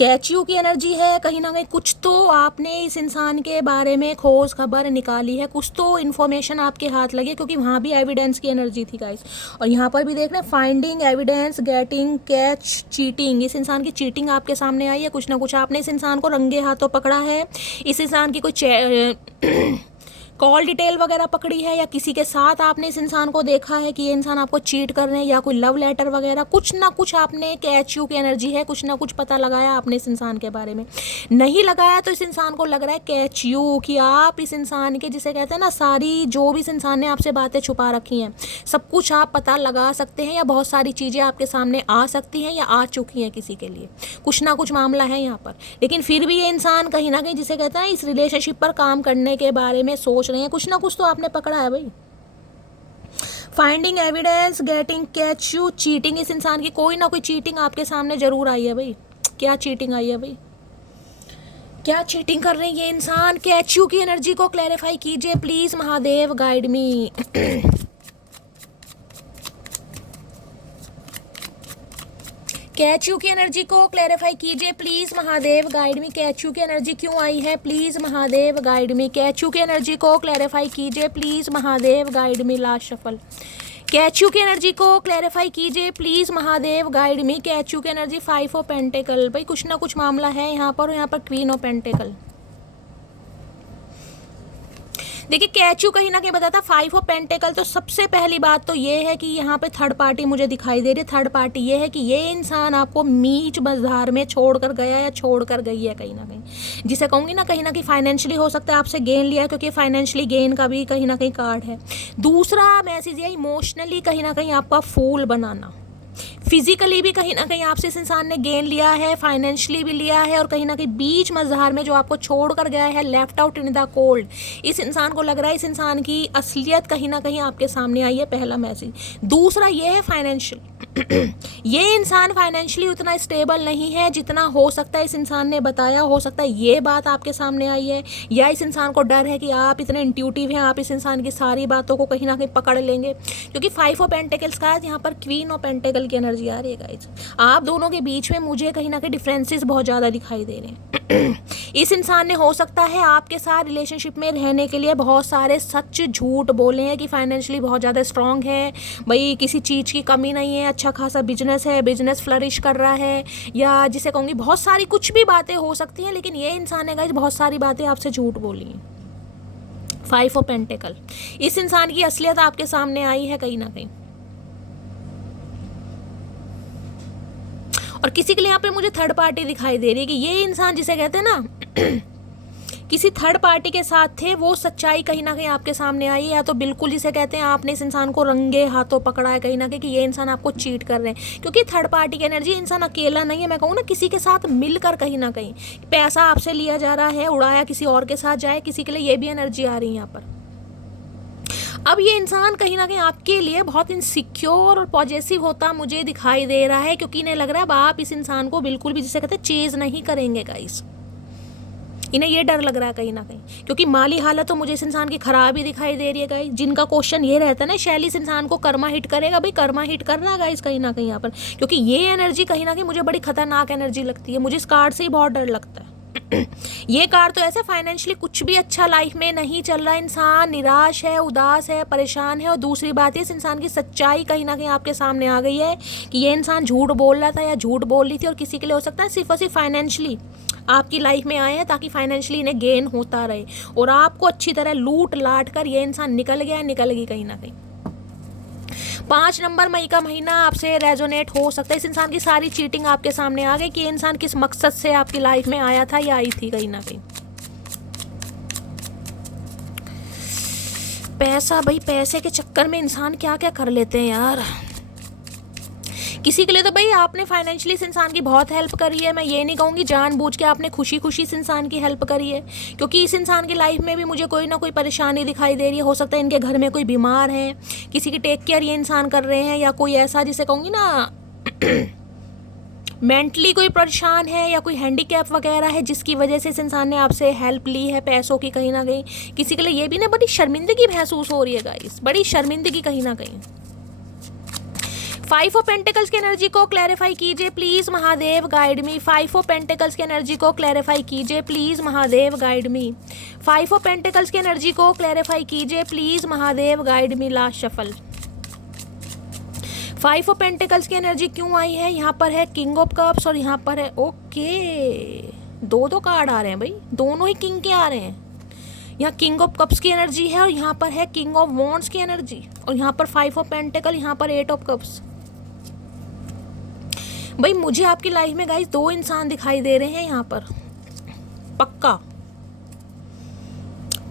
कैच यू की एनर्जी है, कहीं ना कहीं कुछ तो आपने इस इंसान के बारे में खोज खबर निकाली है, कुछ तो इन्फॉर्मेशन आपके हाथ लगी, क्योंकि वहाँ भी एविडेंस की एनर्जी थी गाइस। और यहाँ पर भी देख रहे हैं finding evidence, getting, catch, cheating. इस इंसान की चीटिंग आपके सामने आई है, कुछ ना कुछ आपने इस इंसान को रंगे हाथों पकड़ा है, इस इंसान की कोई कॉल डिटेल वगैरह पकड़ी है, या किसी के साथ आपने इस इंसान को देखा है कि ये इंसान आपको चीट कर रहे हैं, या कोई लव लेटर वगैरह, कुछ ना कुछ आपने, कैच यू की एनर्जी है, कुछ ना कुछ पता लगाया आपने इस इंसान के बारे में। नहीं लगाया तो इस इंसान को लग रहा है कैच यू कि आप इस इंसान के, जिसे कहते हैं ना, सारी जो भी इस इंसान ने आपसे बातें छुपा रखी हैं सब कुछ आप पता लगा सकते हैं, या बहुत सारी चीज़ें आपके सामने आ सकती हैं या आ चुकी हैं किसी के लिए, कुछ ना कुछ मामला है यहाँ पर। लेकिन फिर भी ये इंसान कहीं ना कहीं, जिसे कहते हैं, इस रिलेशनशिप पर काम करने के बारे में सोच रहे हैं, कुछ ना कुछ तो आपने पकड़ा है भाई। Finding evidence, getting, catch you, cheating. इस इंसान की कोई ना कोई चीटिंग आपके सामने जरूर आई है भाई। क्या चीटिंग आई है भाई, क्या चीटिंग कर रहे हैं ये इंसान? कैच यू की एनर्जी को क्लैरिफाई कीजिए please Mahadev, guide me. Catch you की एनर्जी को क्लैरिफाई कीजिए please Mahadev, guide me. Catch you की एनर्जी क्यों आई है, please Mahadev, guide me. Catch you की एनर्जी को क्लैरिफाई कीजिए please Mahadev, guide me. Last shuffle. Catch you की एनर्जी को क्लैरिफाई कीजिए please Mahadev, guide me. Catch you की एनर्जी 5 ऑफ पेंटिकल। भाई कुछ ना कुछ मामला है यहाँ पर, और यहाँ पर क्वीन ऑफ पेंटिकल। देखिए कैच यू कहीं ना कहीं बताता 5 ऑफ पेंटिकल। तो सबसे पहली बात तो ये है कि यहाँ पे थर्ड पार्टी मुझे दिखाई दे रही है। थर्ड पार्टी ये है कि ये इंसान आपको मीच बाजार में छोड़कर गया या छोड़कर गई है कहीं ना कहीं, जिसे कहूँगी ना, कहीं ना कहीं फाइनेंशियली हो सकता है आपसे गेन लिया है, क्योंकि फाइनेंशियली गेन का भी कहीं ना कहीं कार्ड है। दूसरा मैसेज ये, इमोशनली कहीं ना कहीं आपका फूल बनाना, फिजिकली भी कहीं ना कहीं आपसे इस इंसान ने गेन लिया है, फाइनेंशियली भी लिया है, और कहीं ना कहीं बीच मझधार में जो आपको छोड़ कर गया है, left out in the cold, इस इंसान को लग रहा है इस इंसान की असलियत कहीं ना कहीं आपके सामने आई है, पहला मैसेज। दूसरा ये है फाइनेंशियल। ये इंसान फाइनेंशियली उतना स्टेबल नहीं है जितना हो सकता है इस इंसान ने बताया। हो सकता है ये बात आपके सामने आई है, या इस इंसान को डर है कि आप इतने इंट्यूटिव हैं, आप इस इंसान की सारी बातों को कहीं ना कहीं पकड़ लेंगे, क्योंकि 5 ऑफ पेंटिकल्स का यहाँ पर क्वीन ऑफ पेंटिकल की एनर्जी आ रही है गाइस। आप दोनों के बीच में मुझे कहीं ना कहीं डिफरेंसेस बहुत ज़्यादा दिखाई दे रहे हैं। इस इंसान ने हो सकता है आपके साथ रिलेशनशिप में रहने के लिए बहुत सारे सच झूठ बोले हैं कि फाइनेंशियली बहुत ज़्यादा स्ट्रांग है, भाई किसी चीज़ की कमी नहीं है, अच्छा खासा बिजनेस है, बिजनेस फ्लरिश कर रहा है, या जिसे कहूँगी बहुत सारी कुछ भी बातें हो सकती हैं। लेकिन ये इंसान ने गाइस बहुत सारी बातें आपसे झूठ बोली हैं। 5 ऑफ पेंटिकल, इस इंसान की असलियत आपके सामने आई है कहीं ना कहीं। और किसी के लिए यहाँ पे मुझे थर्ड पार्टी दिखाई दे रही है कि ये इंसान, जिसे कहते हैं ना किसी थर्ड पार्टी के साथ थे, वो सच्चाई कहीं ना कहीं आपके सामने आई है, या तो बिल्कुल जिसे कहते हैं आपने इस इंसान को रंगे हाथों पकड़ा है कहीं ना कहीं कि ये इंसान आपको चीट कर रहे हैं। क्योंकि थर्ड पार्टी की एनर्जी, इंसान अकेला नहीं है, मैं कहूँ ना, किसी के साथ मिलकर कहीं ना कहीं पैसा आपसे लिया जा रहा है, उड़ाया किसी और के साथ जाए, किसी के लिए ये भी एनर्जी आ रही है यहाँ पर। अब ये इंसान कहीं ना कहीं आपके लिए बहुत इनसिक्योर और पॉजिटिव होता मुझे दिखाई दे रहा है, क्योंकि इन्हें लग रहा है अब आप इस इंसान को बिल्कुल भी, जिसे कहते हैं, चेज नहीं करेंगे गाइस। इन्हें ये डर लग रहा है कहीं ना कहीं, क्योंकि माली हालत तो मुझे इस इंसान की खराब ही दिखाई दे रही है गाइस। जिनका क्वेश्चन ये रहता है ना, शैली इस इंसान को कर्मा हिट करेगा, भाई कर्मा हिट कर रहा है गाइस कहीं ना कहीं यहाँ पर, क्योंकि ये एनर्जी कहीं ना कहीं मुझे बड़ी खतरनाक एनर्जी लगती है। मुझे इस कार्ड से ही बहुत डर लगता है। ये कार्ड तो ऐसे, फाइनेंशियली कुछ भी अच्छा लाइफ में नहीं चल रहा, इंसान निराश है, उदास है, परेशान है। और दूसरी बात है, इस इंसान की सच्चाई कहीं ना कहीं आपके सामने आ गई है कि ये इंसान झूठ बोल रहा था या झूठ बोल रही थी, और किसी के लिए हो सकता है सिर्फ और सिर्फ फाइनेंशियली आपकी लाइफ में आए हैं ताकि फाइनेंशियली इन्हें गेन होता रहे, और आपको अच्छी तरह लूट लाट कर ये इंसान निकल गया, निकल गई कहीं ना कहीं। 5 नंबर मई का महीना आपसे रेजोनेट हो सकता है। इस इंसान की सारी चीटिंग आपके सामने आ गई कि ये इंसान किस मकसद से आपकी लाइफ में आया था या आई थी कहीं ना कहीं। पैसा, भाई पैसे के चक्कर में इंसान क्या क्या कर लेते हैं यार। किसी के लिए तो भाई आपने फाइनेंशियली इस इंसान की बहुत हेल्प करी है, मैं ये नहीं कहूँगी जानबूझ के आपने खुशी खुशी इस इंसान की हेल्प करी है, क्योंकि इस इंसान की लाइफ में भी मुझे कोई ना कोई परेशानी दिखाई दे रही है। हो सकता है इनके घर में कोई बीमार है, किसी की टेक केयर ये इंसान कर रहे हैं, या कोई ऐसा जिसे कहूँगी ना मेंटली कोई परेशान है, या कोई हैंडीकैप वगैरह है, जिसकी वजह से इस इंसान ने आपसे हेल्प ली है पैसों की कहीं ना कहीं। किसी के लिए ये भी ना बड़ी शर्मिंदगी महसूस हो रही है गाइस, बड़ी शर्मिंदगी कहीं ना कहीं। फाइव ऑफ पेंटिकल्स की एनर्जी को क्लैरिफाई कीजिए please Mahadev guide me. Five of pentacles की एनर्जी को क्लैरिफाई कीजिए please Mahadev guide me. Five of pentacles की एनर्जी को क्लैरिफाई कीजिए please Mahadev guide me. Last shuffle. Five of pentacles की एनर्जी क्यों आई है? यहाँ पर है किंग ऑफ कप्स और यहाँ पर है ओके, दो दो कार्ड आ रहे हैं भाई, दोनों ही किंग के आ रहे हैं। यहाँ किंग ऑफ कप्स की एनर्जी है और यहाँ पर है किंग ऑफ वॉन्ड्स की एनर्जी और यहाँ पर फाइव ऑफ पेंटिकल, यहाँ पर एट ऑफ कप्स। भाई मुझे आपकी लाइफ में गाइस दो इंसान दिखाई दे रहे हैं यहाँ पर, पक्का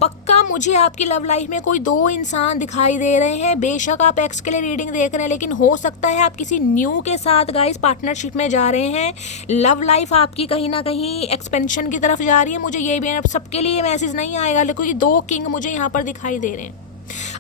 पक्का मुझे आपकी लव लाइफ में कोई दो इंसान दिखाई दे रहे हैं। बेशक आप एक्स के लिए रीडिंग देख रहे हैं, लेकिन हो सकता है आप किसी न्यू के साथ गाइस पार्टनरशिप में जा रहे हैं। लव लाइफ आपकी कहीं ना कहीं एक्सपेंशन की तरफ जा रही है। मुझे ये भी सबके लिए मैसेज नहीं आएगा, लेकिन दो किंग मुझे यहाँ पर दिखाई दे रहे हैं।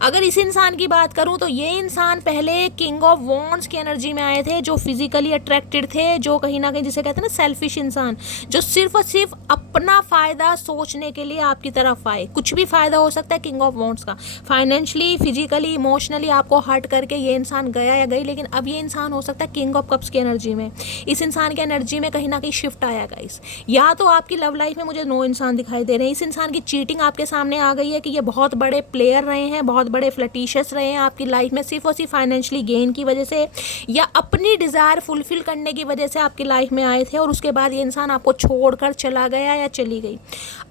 अगर इस इंसान की बात करूं तो ये इंसान पहले किंग ऑफ वॉन्ड्स की एनर्जी में आए थे, जो फिजिकली अट्रैक्टेड थे, जो कहीं ना कहीं जिसे कहते हैं ना सेल्फिश इंसान, जो सिर्फ और सिर्फ अपना फ़ायदा सोचने के लिए आपकी तरफ आए। कुछ भी फ़ायदा हो सकता है किंग ऑफ वॉन्ड्स का, फाइनेंशियली, फिजिकली, इमोशनली आपको हर्ट करके ये इंसान गया या गई। लेकिन अब ये इंसान हो सकता है किंग ऑफ कप्स की एनर्जी में, इस इंसान की एनर्जी में कहीं ना कहीं शिफ्ट आया गाइस। या तो आपकी लव लाइफ में मुझे नो इंसान दिखाई दे रहे हैं, इस इंसान की चीटिंग आपके सामने आ गई है कि ये बहुत बड़े प्लेयर रहे हैं, बहुत बड़े फ्लर्टिशियस रहे हैं आपकी लाइफ में, सिर्फ और सिर्फ फाइनेंशियली गेन की वजह से या अपनी डिज़ायर फुलफिल करने की वजह से आपकी लाइफ में आए थे और उसके बाद ये इंसान आपको छोड़कर चला गया या चली गई।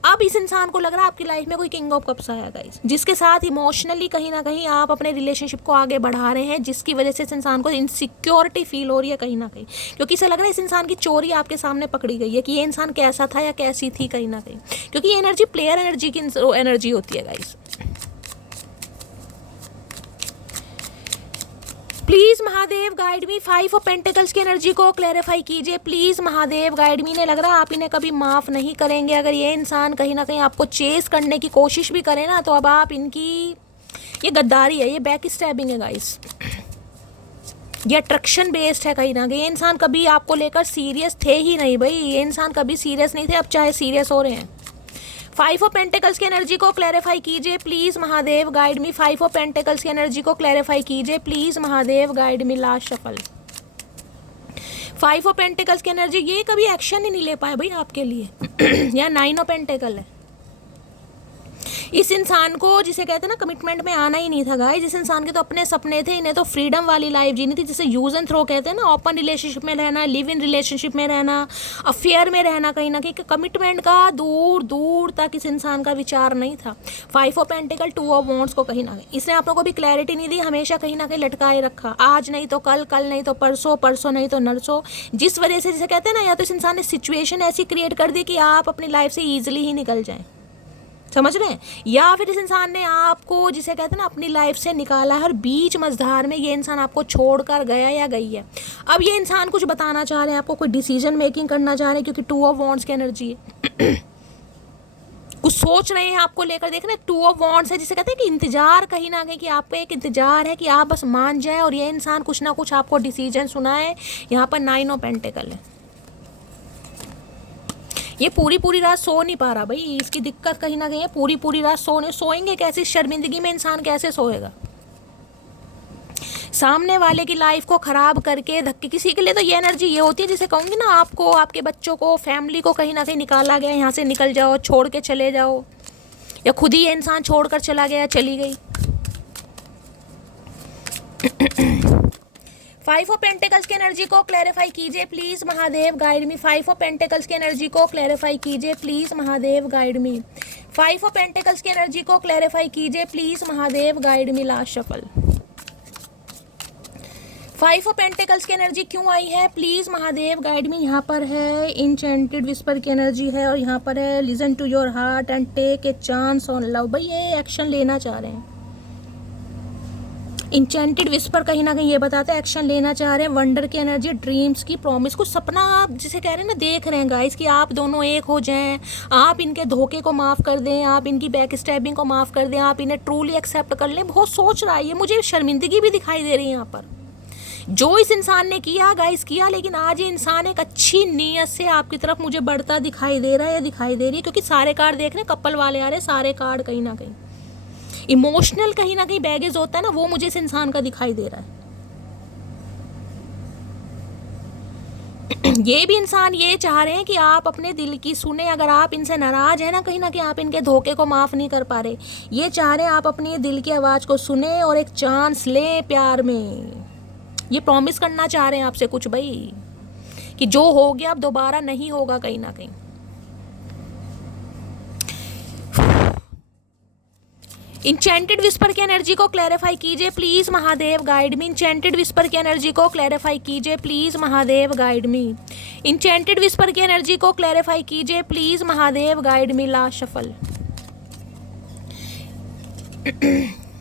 अब इस इंसान को लग रहा है आपकी लाइफ में कोई किंग ऑफ कप्स आया गाइस, जिसके साथ इमोशनली कहीं ना कहीं आप अपने रिलेशनशिप को आगे बढ़ा रहे हैं, जिसकी वजह से इस इंसान को इनसिक्योरिटी फील हो रही है कहीं ना कहीं, क्योंकि इसे लग रहा है इस इंसान की चोरी आपके सामने पकड़ी गई है कि ये इंसान कैसा था या कैसी थी कहीं ना कहीं, क्योंकि ये एनर्जी प्लेयर एनर्जी की एनर्जी होती है guys. Please Mahadev guide me. Five of pentacles की एनर्जी को क्लैरिफाई कीजिए प्लीज महादेव गाइड मी। ने लग रहा है आप इन्हें कभी माफ़ नहीं करेंगे। अगर ये इंसान कहीं ना कहीं आपको चेस करने की कोशिश भी करे ना, तो अब आप इनकी ये गद्दारी है, ये बैक स्टैबिंग है गाइस, ये अट्रैक्शन बेस्ड है कहीं ना कहीं। ये इंसान कभी आपको लेकर सीरियस थे ही नहीं भाई, ये इंसान कभी सीरियस नहीं थे, अब चाहे सीरियस हो रहे हैं। फाइव ऑफ पेंटिकल्स की एनर्जी को क्लैरिफाई कीजिए please Mahadev guide me. Five of pentacles की एनर्जी को क्लैरिफाई कीजिए please Mahadev guide me. Last shuffle. Five of pentacles की एनर्जी, ये कभी एक्शन ही नहीं ले पाए भाई आपके लिए। या नाइन ऑफ पेंटिकल है, इस इंसान को जिसे कहते हैं ना कमिटमेंट में आना ही नहीं था गाइस। जिस इंसान के तो अपने सपने थे, इन्हें तो फ्रीडम वाली लाइफ जीनी थी, जिसे यूज एंड थ्रो कहते हैं ना, ओपन रिलेशनशिप में रहना, लिव इन रिलेशनशिप में रहना, अफेयर में रहना, कहीं ना कहीं कमिटमेंट का दूर दूर तक इस इंसान का विचार नहीं था। Five of pentacle, two of wands को कहीं ना कहीं इसने आप लोगों को भी क्लैरिटी नहीं दी, हमेशा कहीं ना कहीं लटकाए रखा, आज नहीं तो कल, कल नहीं तो परसों, परसों नहीं तो नरसों, जिस वजह से जिसे कहते हैं ना, या तो इस इंसान ने सिचुएशन ऐसी क्रिएट कर दी कि आप अपनी लाइफ से ईजिली ही निकल जाएं, समझ रहे हैं, या फिर इस इंसान ने आपको जिसे कहते हैं ना अपनी लाइफ से निकाला है और बीच मझधार में ये इंसान आपको छोड़कर गया या गई है। अब ये इंसान कुछ बताना चाह रहे हैं आपको, कोई डिसीजन मेकिंग करना चाह रहे हैं, क्योंकि टू ऑफ वॉन्ड्स की एनर्जी है। कुछ सोच रहे हैं आपको लेकर, देख रहे हैं टू ऑफ वॉन्ड्स है, जिसे कहते हैं कि इंतजार कहीं ना कहीं, कि आपको एक इंतजार है कि आप बस मान जाए और ये इंसान कुछ ना कुछ आपको डिसीजन सुनाए। यहाँ पर नाइन ऑफ पेंटिकल है, ये पूरी रात सो नहीं पा रहा भाई, इसकी दिक्कत कहीं ना कहीं है, पूरी रात सोएंगे कैसे, शर्मिंदगी में इंसान कैसे सोएगा। सामने वाले की लाइफ को ख़राब करके धक्के, किसी के लिए तो ये एनर्जी ये होती है जिसे कहूँगी ना, आपको, आपके बच्चों को, फैमिली को कहीं ना कहीं निकाला गया, यहाँ से निकल जाओ, छोड़ के चले जाओ, या खुद ही ये इंसान छोड़कर चला गया, चली गई। फाइव ऑफ पेंटिकल्स की एनर्जी को क्लैरिफाई कीजिए please Mahadev guide me. Five of pentacles की एनर्जी को क्लैरिफाई कीजिए please Mahadev guide me. Five of pentacles की एनर्जी को क्लैरिफाई कीजिए please Mahadev guide me. Last shuffle. Five of pentacles की एनर्जी क्यों आई है प्लीज महादेव गाइड मी। यहाँ पर है इंचेंटेड विस्पर की एनर्जी है और यहाँ पर है listen to your heart and take a chance on love. भाई ये एक्शन लेना चाह रहे हैं, इंचेंटेड विस्पर कहीं ना कहीं ये बताते हैं एक्शन लेना चाह रहे हैं। वंडर की एनर्जी, ड्रीम्स की प्रॉमिस, कुछ सपना आप जिसे कह रहे हैं ना देख रहे हैं गाइस, कि आप दोनों एक हो जाएं, आप इनके धोखे को माफ़ कर दें, आप इनकी बैक स्टैबिंग को माफ़ कर दें, आप इन्हें ट्रूली एक्सेप्ट कर लें। बहुत सोच रहा है ये, मुझे शर्मिंदगी भी दिखाई दे रही है यहाँ पर, जो इस इंसान ने किया गाइस किया, लेकिन आज ये इंसान एक अच्छी नीयत से आपकी तरफ मुझे बढ़ता दिखाई दे रहा है या दिखाई दे रही है, क्योंकि सारे कार्ड देख रहे हैं, कपल वाले आ रहे हैं, सारे कार्ड कहीं ना कहीं इमोशनल कहीं ना कहीं बैगेज होता है ना, वो मुझे इस इंसान का दिखाई दे रहा है। ये भी इंसान ये चाह रहे हैं कि आप अपने दिल की सुने। अगर आप इनसे नाराज हैं ना कहीं आप इनके धोखे को माफ़ नहीं कर पा रहे, ये चाह रहे हैं आप अपनी दिल की आवाज़ को सुने और एक चांस लें प्यार में। ये प्रॉमिस करना चाह रहे हैं आपसे कुछ भाई, कि जो हो गया अब दोबारा नहीं होगा कहीं ना कहीं। इंचेंटेड विस्पर की एनर्जी को क्लैरिफाई कीजिए please Mahadev guide me. Enchanted whisper की एनर्जी को क्लैरिफाई कीजिए please Mahadev guide me. Enchanted whisper की एनर्जी को क्लैरिफाई कीजिए please Mahadev guide me. Last shuffle.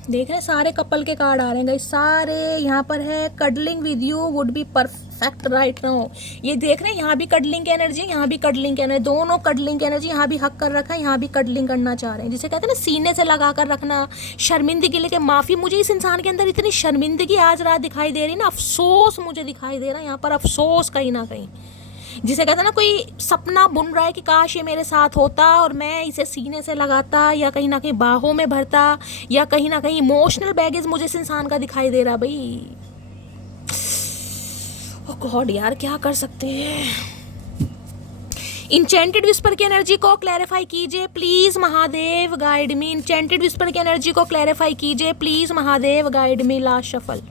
देख रहे हैं सारे कपल के कार्ड आ रहे हैं गाइस, सारे यहाँ पर है। Cuddling with you would be perfect right now. ये देख रहे हैं यहाँ भी कडलिंग की एनर्जी, यहाँ भी कडलिंग की एनर्जी, दोनों कडलिंग की एनर्जी। यहाँ भी हक कर रखा है, यहाँ भी कडलिंग करना चाह रहे हैं, जिसे कहते हैं ना सीने से लगा कर रखना, शर्मिंदगी लेके माफ़ी। मुझे इस इंसान के अंदर इतनी शर्मिंदगी आज रात दिखाई दे रही है ना, अफसोस मुझे दिखाई दे रहा है यहाँ पर, अफसोस कहीं ना कहीं। जिसे कहते हैं ना कोई सपना बुन रहा है कि काश ये मेरे साथ होता और मैं इसे सीने से लगाता या कहीं ना कहीं बाहों में भरता, या कहीं ना कहीं इमोशनल बैगेज मुझे इस इंसान का दिखाई दे रहा भाई। ओह गॉड यार क्या कर सकते हैं। इंचेंटेड विस्पर की एनर्जी को क्लैरिफाई कीजिए please Mahadev guide me. Enchanted whisper की एनर्जी को क्लैरिफाई कीजिए please Mahadev guide me. Last shuffle.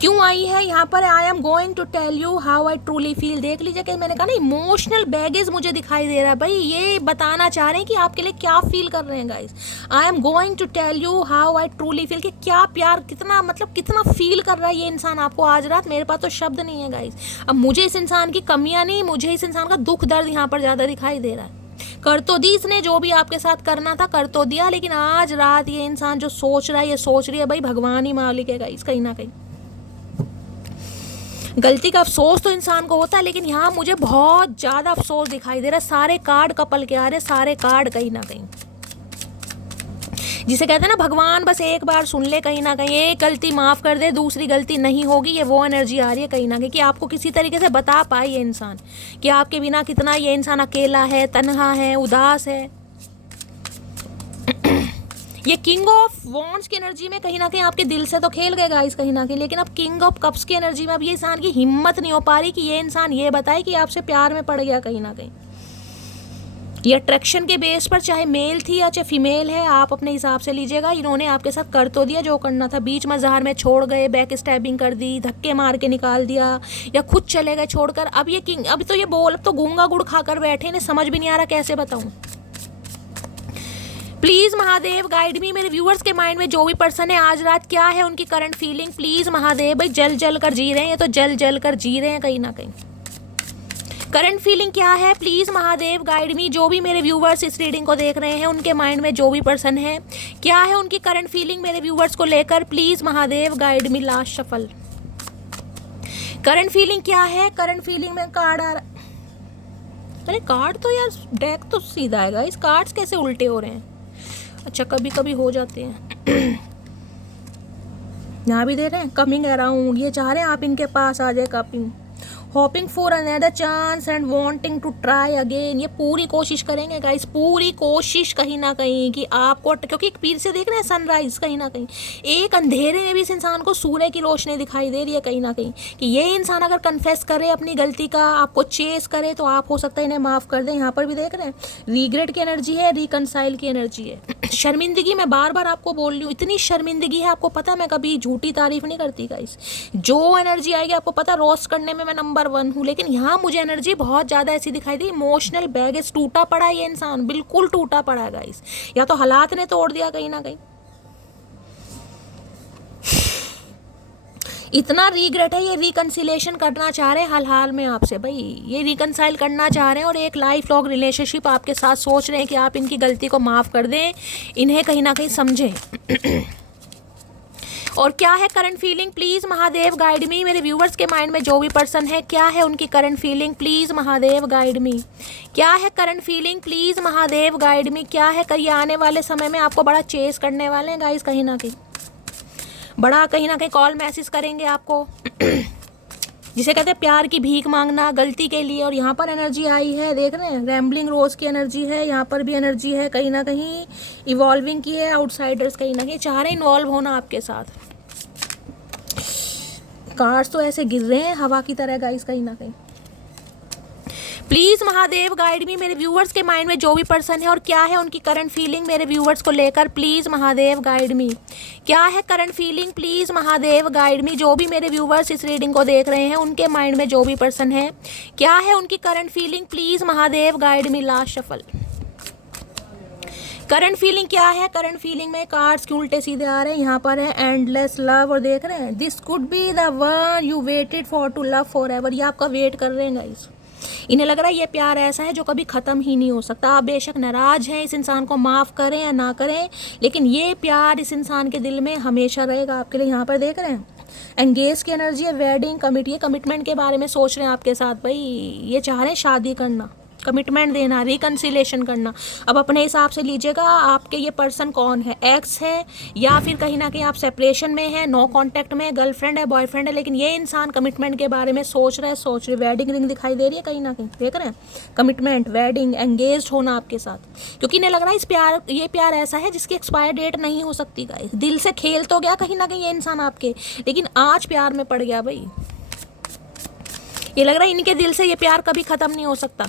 क्यों आई है यहाँ पर? I am going to tell you how I truly feel. देख लीजिए कि मैंने कहा ना इमोशनल बैगेज मुझे दिखाई दे रहा है भाई। ये बताना चाह रहे हैं कि आपके लिए क्या फील कर रहे हैं guys. I am going to tell you how I truly feel, कि क्या प्यार कितना मतलब कितना फील कर रहा है ये इंसान आपको आज रात। मेरे पास तो शब्द नहीं है गाइस। अब मुझे इस इंसान की कमियां नहीं, मुझे इस इंसान का दुख दर्द यहाँ पर ज़्यादा दिखाई दे रहा है। कर तो दी इसने, जो भी आपके साथ करना था कर तो दिया, लेकिन आज रात ये इंसान जो सोच रहा है, ये सोच रही है भाई भगवान ही मालिक है गाइस। कहीं ना कहीं गलती का अफसोस तो इंसान को होता है, लेकिन यहाँ मुझे बहुत ज़्यादा अफसोस दिखाई दे रहा है। सारे कार्ड कपल के आ रहे, सारे कार्ड कहीं ना कहीं, जिसे कहते हैं ना भगवान बस एक बार सुन ले, कहीं ना कहीं एक गलती माफ़ कर दे, दूसरी गलती नहीं होगी। ये वो एनर्जी आ रही है कहीं ना कहीं कि आपको किसी तरीके से बता पाए ये इंसान कि आपके बिना कितना ये इंसान अकेला है, तन्हा है, उदास है। ये किंग ऑफ वॉन्ड्स की एनर्जी में कहीं ना कहीं आपके दिल से तो खेल गए गाइस कहीं ना कहीं, लेकिन अब किंग ऑफ कप्स की एनर्जी में अब ये इंसान की हिम्मत नहीं हो पा रही कि ये इंसान ये बताए कि आपसे प्यार में पड़ गया कहीं ना कहीं। ये अट्रैक्शन के बेस पर चाहे मेल थी या चाहे फीमेल है, आप अपने हिसाब से लीजिएगा। इन्होंने आपके साथ कर तो दिया जो करना था, बीच मज़ार में छोड़ गए, बैक स्टैबिंग कर दी, धक्के मार के निकाल दिया, या खुद चले गए छोड़कर। अब ये किंग, अब तो ये बोल, अब तो गूंगा गुड़ खाकर बैठे, इन्हें समझ भी नहीं आ रहा कैसे बताऊँ। प्लीज़ महादेव गाइड मी। मेरे व्यूअर्स के माइंड में जो भी पर्सन है आज रात क्या है उनकी करंट फीलिंग, प्लीज़ महादेव। भाई जल जल कर जी रहे हैं, ये तो जल जल कर जी रहे हैं कहीं ना कहीं। करंट फीलिंग क्या है प्लीज़ महादेव गाइड मी। जो भी मेरे व्यूअर्स इस रीडिंग को देख रहे हैं उनके माइंड में जो भी पर्सन है, क्या है उनकी करंट फीलिंग मेरे व्यूअर्स को लेकर, please Mahadev guide me. Last shuffle. Current feeling क्या है? करंट फीलिंग में कार्ड आ रहा, अरे कार्ड तो यार डेक तो सीधा आएगा, इस कार्ड्स कैसे उल्टे हो रहे हैं? अच्छा कभी कभी हो जाते हैं। यहाँ भी दे रहे हैं कमिंग अराउंड, ये चाह रहे हैं आप इनके पास आ जाए। Coming, hoping for another chance and wanting to try again. ये पूरी कोशिश करेंगे गाइस, पूरी कोशिश कहीं ना कहीं कि आपको, क्योंकि एक पीर से देख रहे हैं सनराइज, कहीं ना कहीं एक अंधेरे में भी इस इंसान को सूर्य की रोशनी दिखाई दे रही है कहीं ना कहीं, कि ये इंसान अगर कन्फेस करे अपनी गलती का, आपको चेस करे, तो आप हो सकता है इन्हें माफ़ कर दें। यहाँ पर भी देख रहे हैं रिग्रेट की एनर्जी है, रिकनसाइल की एनर्जी है। शर्मिंदगी, मैं बार बार आपको बोल रही हूँ, इतनी शर्मिंदगी है आपको पता, मैं कभी झूठी तारीफ नहीं करती गाइस। जो एनर्जी आएगी आपको पता, रोस्ट करने में मैं नंबर 1 हूँ, लेकिन यहाँ मुझे एनर्जी बहुत ज़्यादा ऐसी दिखाई दी। इमोशनल बैगेज टूटा पड़ा है ये इंसान, बिल्कुल टूटा पड़ा है गाइस, या तो हालात ने तोड़ दिया कहीं ना कहीं। इतना रिग्रेट है, ये रिकन्सिलेशन करना चाह रहे हैं हाल हाल में आपसे भाई, ये रिकनसाइल करना चाह रहे हैं और एक लाइफ लॉन्ग रिलेशनशिप आपके साथ सोच रहे हैं कि आप इनकी गलती को माफ़ कर दें, इन्हें कहीं ना कहीं समझें। और क्या है current feeling please Mahadev guide मी। मेरे व्यूवर्स के माइंड में जो भी पर्सन है, क्या है उनकी current feeling please Mahadev guide मी। क्या है current feeling please Mahadev guide मी। क्या है कर, ये आने वाले समय में आपको बड़ा चेस करने वाले हैं गाइस, कहीं ना कहीं बड़ा कहीं ना कहीं कॉल मैसेज करेंगे आपको, जिसे कहते हैं प्यार की भीख मांगना गलती के लिए। और यहाँ पर एनर्जी आई है, देख रहे हैं रैम्बलिंग रोज की एनर्जी है, यहाँ पर भी एनर्जी है कहीं ना कहीं इवॉल्विंग की है, आउटसाइडर्स कहीं ना कहीं चाह रहे हैं इन्वॉल्व होना आपके साथ। कार्ड्स तो ऐसे गिर रहे हैं हवा की तरह गाइस कहीं ना कहीं। प्लीज महादेव गाइड मी, मेरे व्यूअर्स के माइंड में जो भी पर्सन है और क्या है उनकी करंट फीलिंग मेरे व्यूअर्स को लेकर। प्लीज महादेव गाइड मी, क्या है current feeling, please Mahadev guide मी। जो भी मेरे व्यूअर्स इस रीडिंग को देख रहे हैं उनके माइंड में जो भी पर्सन है, क्या है उनकी current feeling, please Mahadev guide me. Last shuffle, current feeling क्या है। करंट फीलिंग में कार्ड्स क्यों उल्टे सीधे आ रहे हैं, यहाँ पर है एंडलेस लव, और देख रहे हैं this could be the one you waited for to love forever. ये आपका वेट कर रहे हैं गाइस, इन्हें लग रहा है ये प्यार ऐसा है जो कभी ख़त्म ही नहीं हो सकता। आप बेशक नाराज हैं, इस इंसान को माफ़ करें या ना करें, लेकिन ये प्यार इस इंसान के दिल में हमेशा रहेगा आपके लिए। यहाँ पर देख रहे हैं एंगेज की एनर्जी है, वेडिंग कमिट, ये कमिटमेंट के बारे में सोच रहे हैं आपके साथ भाई। ये चाह रहे हैं शादी करना, कमिटमेंट देना, रिकन्सिलेशन करना। अब अपने हिसाब से लीजिएगा आपके ये पर्सन कौन है, एक्स है या फिर कहीं ना कहीं आप सेपरेशन में है, नो कांटेक्ट में, गर्लफ्रेंड है, बॉयफ्रेंड है, लेकिन ये इंसान कमिटमेंट के बारे में सोच रहे। वेडिंग रिंग दिखाई दे रही है कहीं ना कहीं, देख रहे हैं कमिटमेंट, वेडिंग, एंगेज होना आपके साथ, क्योंकि इन्हें लग रहा है ये प्यार ऐसा है जिसकी एक्सपायर डेट नहीं हो सकती गाइस। दिल से खेल तो गया कहीं ना कहीं ये इंसान आपके, लेकिन आज प्यार में पड़ गया भाई। ये लग रहा है इनके दिल से ये प्यार कभी खत्म नहीं हो सकता,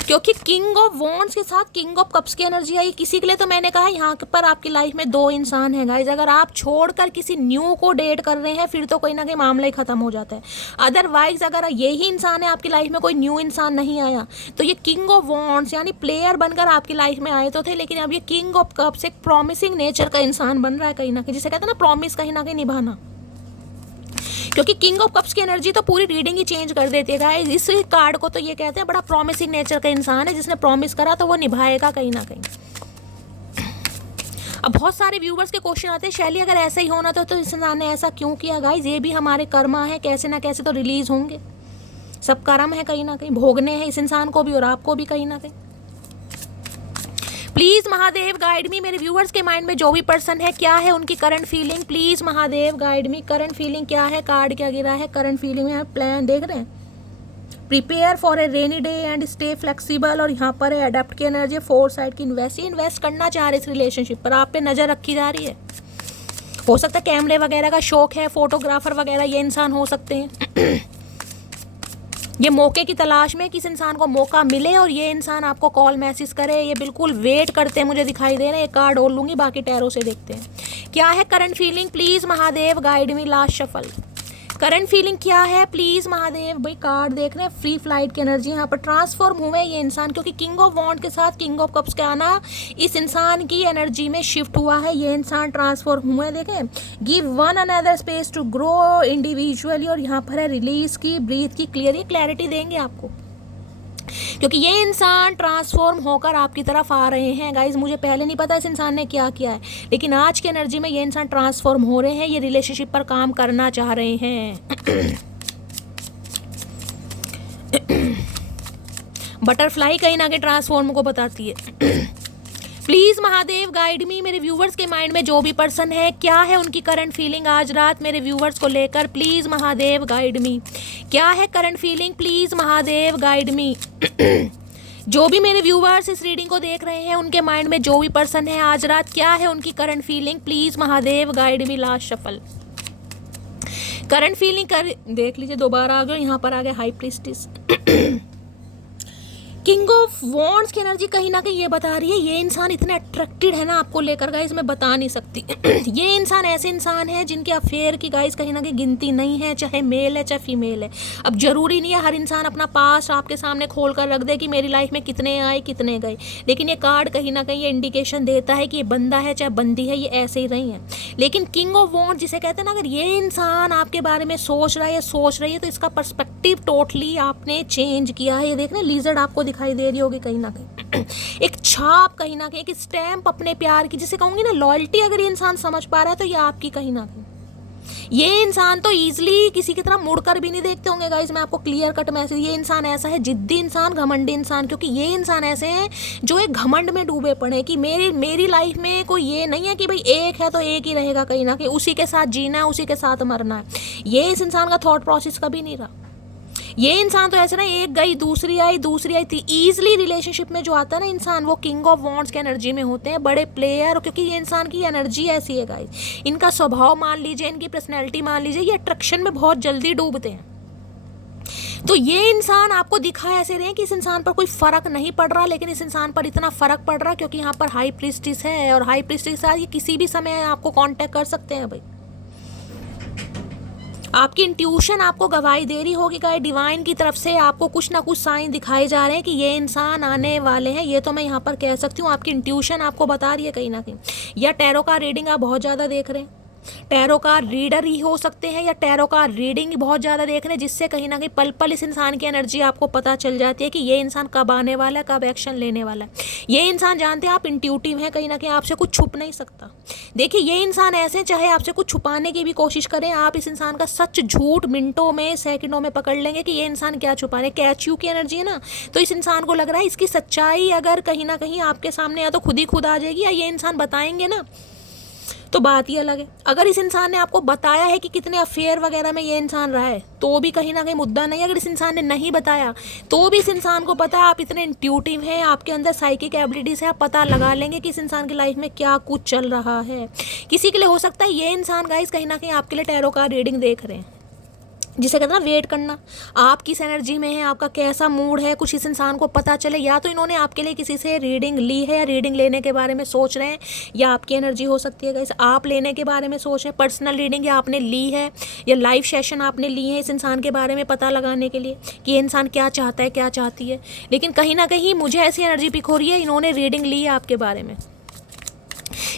क्योंकि किंग ऑफ वॉन्ड्स के साथ किंग ऑफ कप्स की एनर्जी आई। किसी के लिए तो मैंने कहा यहाँ पर आपकी लाइफ में दो इंसान हैं गाइज। अगर आप छोड़कर किसी न्यू को डेट कर रहे हैं फिर तो कोई ना कोई मामला ही खत्म हो जाता है। अदरवाइज अगर यही इंसान है, आपकी लाइफ में कोई न्यू इंसान नहीं आया, तो ये किंग ऑफ वॉन्ड्स यानी प्लेयर बनकर आपकी लाइफ में आए तो थे, लेकिन अब ये किंग ऑफ कप्स एक प्रॉमिसिंग नेचर का इंसान बन रहा है कहीं ना कहीं, जिसे कहते हैं ना प्रॉमिस कहीं ना कहीं निभाना। क्योंकि किंग ऑफ कप्स की एनर्जी तो पूरी रीडिंग ही चेंज कर देती है गाइस। इस कार्ड को तो ये कहते हैं बड़ा प्रॉमिसिंग नेचर का इंसान है, जिसने प्रॉमिस करा तो वो निभाएगा कहीं ना कहीं। अब बहुत सारे व्यूवर्स के क्वेश्चन आते हैं, शैली अगर ऐसा ही होना तो इस इंसान ने ऐसा क्यों किया गाइस। ये भी हमारे कर्मा है, कैसे ना कैसे तो रिलीज होंगे, सब कर्म है कहीं ना कहीं, भोगने हैं इस इंसान को भी और आपको भी कहीं ना कहीं। प्लीज महादेव गाइड मी, मेरे व्यूअर्स के माइंड में जो भी पर्सन है, क्या है उनकी current feeling, please Mahadev guide me. Current feeling क्या है, कार्ड क्या गिरा है, करंट फीलिंग में प्लान देख रहे हैं, prepare for a rainy day and stay flexible, और यहाँ पर है अडेप्ट की एनर्जी, फोर साइड की इन्वेस्ट करना चाह रहे इस रिलेशनशिप पर, आप पे नजर रखी जा रही है। हो सकता है कैमरे वगैरह का शौक है, फोटोग्राफर वगैरह ये इंसान हो सकते हैं। ये मौके की तलाश में, किस इंसान को मौका मिले और ये इंसान आपको कॉल मैसेज करे, ये बिल्कुल वेट करते हैं मुझे दिखाई दे रहे हैं। एक कार्ड और लूंगी, बाकी टैरो से देखते हैं क्या है current feeling, please Mahadev guide me. Last shuffle, current feeling क्या है प्लीज महादेव। भाई कार्ड देख रहे हैं, फ्री फ्लाइट की एनर्जी, यहाँ पर ट्रांसफॉर्म हुए ये इंसान, क्योंकि किंग ऑफ वॉन्ड के साथ किंग ऑफ कप्स का आना इस इंसान की एनर्जी में शिफ्ट हुआ है। ये इंसान ट्रांसफॉर्म हुए, देखें give one another space to grow individually, और यहाँ पर है रिलीज की, ब्रीथ की, क्लैरिटी देंगे आपको, क्योंकि ये इंसान ट्रांसफॉर्म होकर आपकी तरफ आ रहे हैं गाइज। मुझे पहले नहीं पता इस इंसान ने क्या किया है, लेकिन आज की एनर्जी में ये इंसान ट्रांसफॉर्म हो रहे हैं, ये रिलेशनशिप पर काम करना चाह रहे हैं। बटरफ्लाई कहीं ना कहीं ट्रांसफॉर्म को बताती है। प्लीज महादेव गाइड मी, मेरे व्यूवर्स के माइंड में जो भी पर्सन है, क्या है उनकी करंट फीलिंग आज रात मेरे व्यूवर्स को लेकर। प्लीज महादेव गाइड मी, क्या है current feeling, please Mahadev guide मी। जो भी मेरे व्यूवर्स इस रीडिंग को देख रहे हैं उनके माइंड में जो भी पर्सन है आज रात, क्या है उनकी current feeling, please Mahadev guide me. Last shuffle, current feeling कर देख लीजिए, दोबारा आ गए, यहाँ पर आ गए high priestess. King of wands की एनर्जी कहीं ना कहीं ये बता रही है ये इंसान इतना अट्रैक्टेड है ना आपको लेकर गाइस, मैं बता नहीं सकती। ये इंसान ऐसे इंसान है जिनके अफेयर की गाइस कहीं ना कहीं गिनती नहीं है, चाहे मेल है चाहे फीमेल है। अब जरूरी नहीं है हर इंसान अपना पास्ट आपके सामने खोल कर रख दे कि मेरी लाइफ में कितने आए कितने गए, लेकिन ये कार्ड कहीं ना कहीं ये इंडिकेशन देता है कि ये बंदा है चाहे बंदी है, ये ऐसे ही रही है। लेकिन किंग ऑफ वॉन्ड्स जिसे कहते हैं ना, अगर ये इंसान आपके बारे में सोच रहा है या सोच रही है तो इसका पर्सपेक्टिव टोटली आपने चेंज किया है। ये देखना लीजर्ड आपको दिखाई दे रही होगी कहीं ना कहीं, एक छाप कहीं ना कहीं, एक स्टैम्प अपने प्यार की, जिसे कहूंगी ना लॉयल्टी, अगर ये इंसान समझ पा रहा है तो ये आपकी कहीं ना कहीं। ये इंसान तो इजीली किसी की तरह मुड़कर भी नहीं देखते होंगे गाइस, मैं आपको क्लियर कट मैसेज, ये इंसान ऐसा है जिद्दी इंसान, घमंडी इंसान, क्योंकि ये इंसान ऐसे हैं जो एक घमंड में डूबे पड़े कि मेरी लाइफ में कोई ये नहीं है कि भाई एक है तो एक ही रहेगा, कहीं ना कहीं उसी के साथ जीना है, उसी के साथ मरना है। ये इस इंसान का थॉट प्रोसेस कभी नहीं रहा। ये इंसान तो ऐसे ना, एक गई दूसरी आई दूसरी आई थी। ईजिली रिलेशनशिप में जो आता है ना इंसान, वो किंग ऑफ वॉन्ड्स की एनर्जी में होते हैं, बड़े प्लेयर, क्योंकि ये इंसान की एनर्जी ऐसी है गाइस। इनका स्वभाव मान लीजिए, इनकी पर्सनैलिटी मान लीजिए, ये अट्रैक्शन में बहुत जल्दी डूबते हैं। तो ये इंसान आपको दिखा ऐसे रहे कि इस इंसान पर कोई फर्क नहीं पड़ रहा, लेकिन इस इंसान पर इतना फर्क पड़ रहा क्योंकि यहाँ पर हाई प्रीस्टिस है, और हाई प्रीस्टिस के साथ ये किसी भी समय आपको कांटेक्ट कर सकते हैं भाई। आपकी इंट्यूशन आपको गवाही दे रही होगी गाइस, डिवाइन की तरफ से आपको कुछ ना कुछ साइन दिखाए जा रहे हैं कि ये इंसान आने वाले हैं। ये तो मैं यहाँ पर कह सकती हूँ, आपकी इंट्यूशन आपको बता रही है कहीं ना कहीं। या टैरो का रीडिंग आप बहुत ज़्यादा देख रहे हैं, टैरो का रीडर ही हो सकते हैं, या टैरो का रीडिंग बहुत ज़्यादा देख रहे हैं, जिससे कहीं ना कहीं पल पल इस इंसान की एनर्जी आपको पता चल जाती है कि ये इंसान कब आने वाला है, कब एक्शन लेने वाला है। ये इंसान जानते हैं आप इंट्यूटिव हैं, कहीं ना कहीं आपसे कुछ छुप नहीं सकता। देखिए ये इंसान ऐसे, चाहे आपसे कुछ छुपाने की भी कोशिश करें, आप इस इंसान का सच झूठ मिनटों में सेकंडों में पकड़ लेंगे कि ये इंसान क्या छुपा रहे। कैच यू की एनर्जी है ना, तो इस इंसान को लग रहा है इसकी सच्चाई अगर कहीं ना कहीं आपके सामने या तो खुद ही खुद आ जाएगी, या ये इंसान बताएंगे ना तो बात ही अलग है। अगर इस इंसान ने आपको बताया है कि कितने अफेयर वगैरह में ये इंसान रहा है, तो भी कहीं ना कहीं मुद्दा नहीं है। अगर इस इंसान ने नहीं बताया तो भी इस इंसान को पता है आप इतने इंट्यूटिव हैं, आपके अंदर साइकिक एबिलिटीज़ है, आप पता लगा लेंगे कि इस इंसान की लाइफ में क्या कुछ चल रहा है। किसी के लिए हो सकता है ये इंसान गाइस कहीं ना कहीं आपके लिए टैरो का रीडिंग देख रहे हैं, जिसे कहते हैं ना वेट करना। आप किस एनर्जी में है, आपका कैसा मूड है, कुछ इस इंसान को पता चले। या तो इन्होंने आपके लिए किसी से रीडिंग ली है, या रीडिंग लेने के बारे में सोच रहे हैं, या आपकी एनर्जी हो सकती है गाइस आप लेने के बारे में सोच रहे हैं, पर्सनल रीडिंग या आपने ली है, या लाइव सेशन आपने ली है इस इंसान के बारे में पता लगाने के लिए कि ये इंसान क्या चाहता है, क्या चाहती है। लेकिन कहीं ना कहीं मुझे ऐसी एनर्जी पिक हो रही है, इन्होंने रीडिंग ली है आपके बारे में।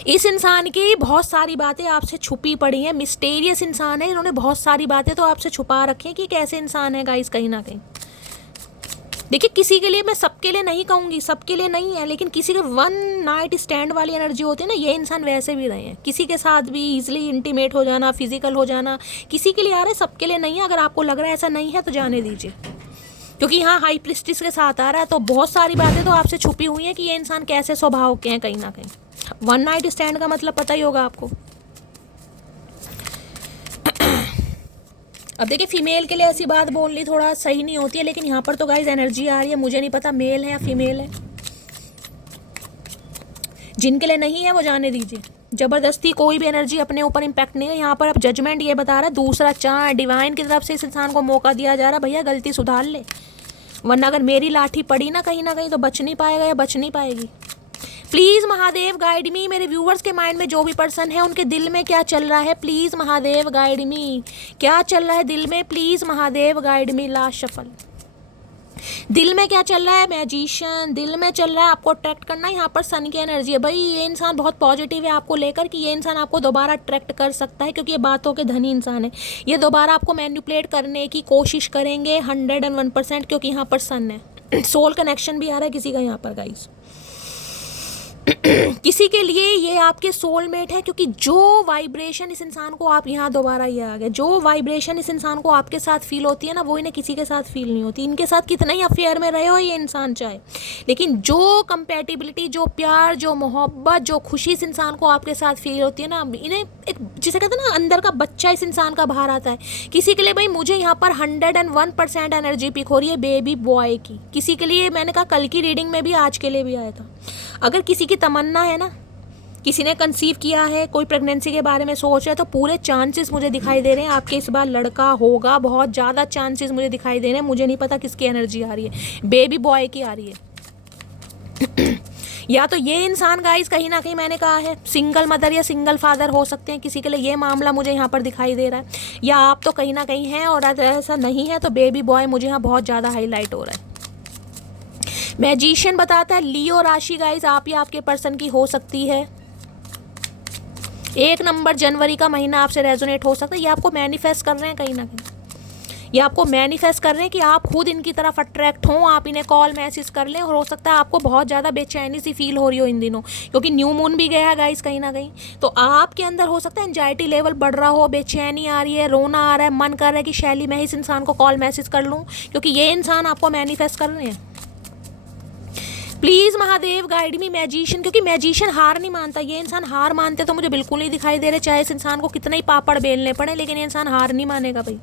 इस इंसान की बहुत सारी बातें आपसे छुपी पड़ी हैं, मिस्टीरियस इंसान है, इन्होंने बहुत सारी बातें तो आपसे छुपा रखी हैं कि कैसे इंसान है गाइस कहीं ना कहीं। देखिए किसी के लिए, मैं सबके लिए नहीं कहूँगी, सबके लिए नहीं है, लेकिन किसी के वन नाइट स्टैंड वाली एनर्जी होती है ना, ये इंसान वैसे भी रहे हैं। किसी के साथ भी ईजिली इंटीमेट हो जाना, फिजिकल हो जाना, किसी के लिए आ रहा है, सबके लिए नहीं है। अगर आपको लग रहा है ऐसा नहीं है तो जाने दीजिए, क्योंकि यहाँ हाई प्रिस्टिस के साथ आ रहा है, तो बहुत सारी बातें तो आपसे छुपी हुई हैं कि ये इंसान कैसे स्वभाव के हैं कहीं ना कहीं। वन नाइट स्टैंड का मतलब पता ही होगा आपको। अब देखिए फीमेल के लिए ऐसी बात बोलनी थोड़ा सही नहीं होती है, लेकिन यहाँ पर तो गाइस एनर्जी आ रही है, मुझे नहीं पता मेल है या फीमेल है। जिनके लिए नहीं है वो जाने दीजिए, जबरदस्ती कोई भी एनर्जी अपने ऊपर इम्पैक्ट नहीं है। यहाँ पर अब जजमेंट ये बता रहा है, दूसरा चांद डिवाइन की तरफ से इस इंसान को मौका दिया जा रहा है, भैया गलती सुधार ले, वरना अगर मेरी लाठी पड़ी ना कहीं तो बच नहीं पाएगा या बच नहीं पाएगी। प्लीज़ महादेव गाइड मी, मेरे व्यूवर्स के माइंड में जो भी पर्सन है उनके दिल में क्या चल रहा है, प्लीज़ महादेव गाइड मी, क्या चल रहा है दिल में, please Mahadev guide me. Last shuffle, दिल में क्या चल रहा है, मैजिशियन, दिल में चल रहा है आपको अट्रैक्ट करना। यहाँ पर सन की एनर्जी है भाई, ये इंसान बहुत पॉजिटिव है आपको लेकर कि ये इंसान आपको दोबारा अट्रैक्ट कर सकता है, क्योंकि ये बातों के धनी इंसान है। ये दोबारा आपको मैनिपुलेट करने की कोशिश करेंगे 101%, क्योंकि यहाँ पर सन है। सोल कनेक्शन भी आ रहा है किसी का यहाँ पर गाइस। किसी के लिए ये आपके सोलमेट है, क्योंकि जो वाइब्रेशन इस इंसान को, आप यहाँ दोबारा ये आ गया, जो वाइब्रेशन इस इंसान को आपके साथ फील होती है ना, वो इन्हें किसी के साथ फील नहीं होती। इनके साथ कितना ही अफेयर में रहे हो ये इंसान चाहे, लेकिन जो कंपेटिबिलिटी, जो प्यार, जो मोहब्बत, जो खुशी इस इंसान को आपके साथ फील होती है ना, इन्हें एक जिसे कहते हैं ना अंदर का बच्चा इस इंसान का बाहर आता है। किसी के लिए भाई मुझे यहाँ पर 101% एनर्जी पिक हो रही है बेबी बॉय की। किसी के लिए मैंने कहा कल की रीडिंग में भी, आज के लिए भी आया था, अगर किसी की तमन्ना है ना, किसी ने कंसीव किया है, कोई प्रेगनेंसी के बारे में सोच रहा है, तो पूरे चांसेस मुझे दिखाई दे रहे हैं आपके इस बार लड़का होगा। बहुत ज़्यादा चांसेस मुझे दिखाई दे रहे हैं। मुझे नहीं पता किसकी एनर्जी आ रही है, बेबी बॉय की आ रही है। या तो ये इंसान गाइस कहीं ना कहीं मैंने कहा है सिंगल मदर या सिंगल फादर हो सकते हैं, किसी के लिए ये मामला मुझे यहाँ पर दिखाई दे रहा है। या आप तो कहीं ना कहीं हैं, और अगर ऐसा नहीं है तो बेबी बॉय मुझे यहाँ बहुत ज़्यादा हाईलाइट हो रहा है। मैजिशियन बताता है लियो राशि गाइस आप या आपके पर्सन की हो सकती है। 1 नंबर जनवरी का महीना आपसे रेजोनेट हो सकता है। ये आपको मैनिफेस्ट कर रहे हैं कहीं ना कहीं, ये आपको मैनिफेस्ट कर रहे हैं कि आप खुद इनकी तरफ अट्रैक्ट हों, आप इन्हें कॉल मैसेज कर लें। और हो सकता है आपको बहुत ज़्यादा बेचैनी सी फील हो रही हो इन दिनों, क्योंकि न्यू मून भी गया है गाइस कहीं ना कहीं। तो आपके अंदर हो सकता है एंजाइटी लेवल बढ़ रहा हो, बेचैनी आ रही है, रोना आ रहा है, मन कर रहा है कि शैली मैं इस इंसान को कॉल मैसेज कर लूँ, क्योंकि ये इंसान आपको मैनिफेस्ट कर रहे हैं। Please Mahadev guide me magician, क्योंकि मैजिशियन हार नहीं मानता। ये इंसान हार मानते तो मुझे बिल्कुल नहीं दिखाई दे रहे, चाहे इस इंसान को कितना ही पापड़ बेलने पड़े, लेकिन ये इंसान हार नहीं मानेगा भाई।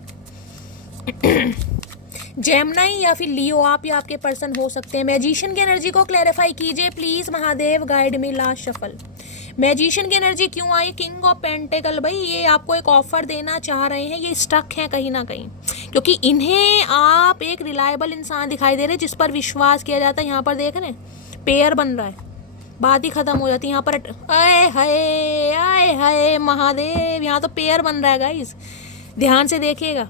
जेमनाई या फिर लियो आप या आपके पर्सन हो सकते हैं। मैजिशियन की एनर्जी को क्लैरिफाई कीजिए please Mahadev, guide me last shuffle. Magician की एनर्जी क्यों आई? किंग ऑफ पेंटिकल, भाई ये आपको एक ऑफर देना चाह रहे हैं, ये स्टक हैं कहीं ना कहीं, क्योंकि इन्हें आप एक रिलायबल इंसान दिखाई दे रहे हैं जिस पर विश्वास किया जाता है। यहाँ पर देख रहे हैं पेयर बन रहा है, बात ही खत्म हो जाती है यहाँ पर। आए हाय महादेव, यहाँ तो पेयर बन रहा है गाइस, ध्यान से देखिएगा।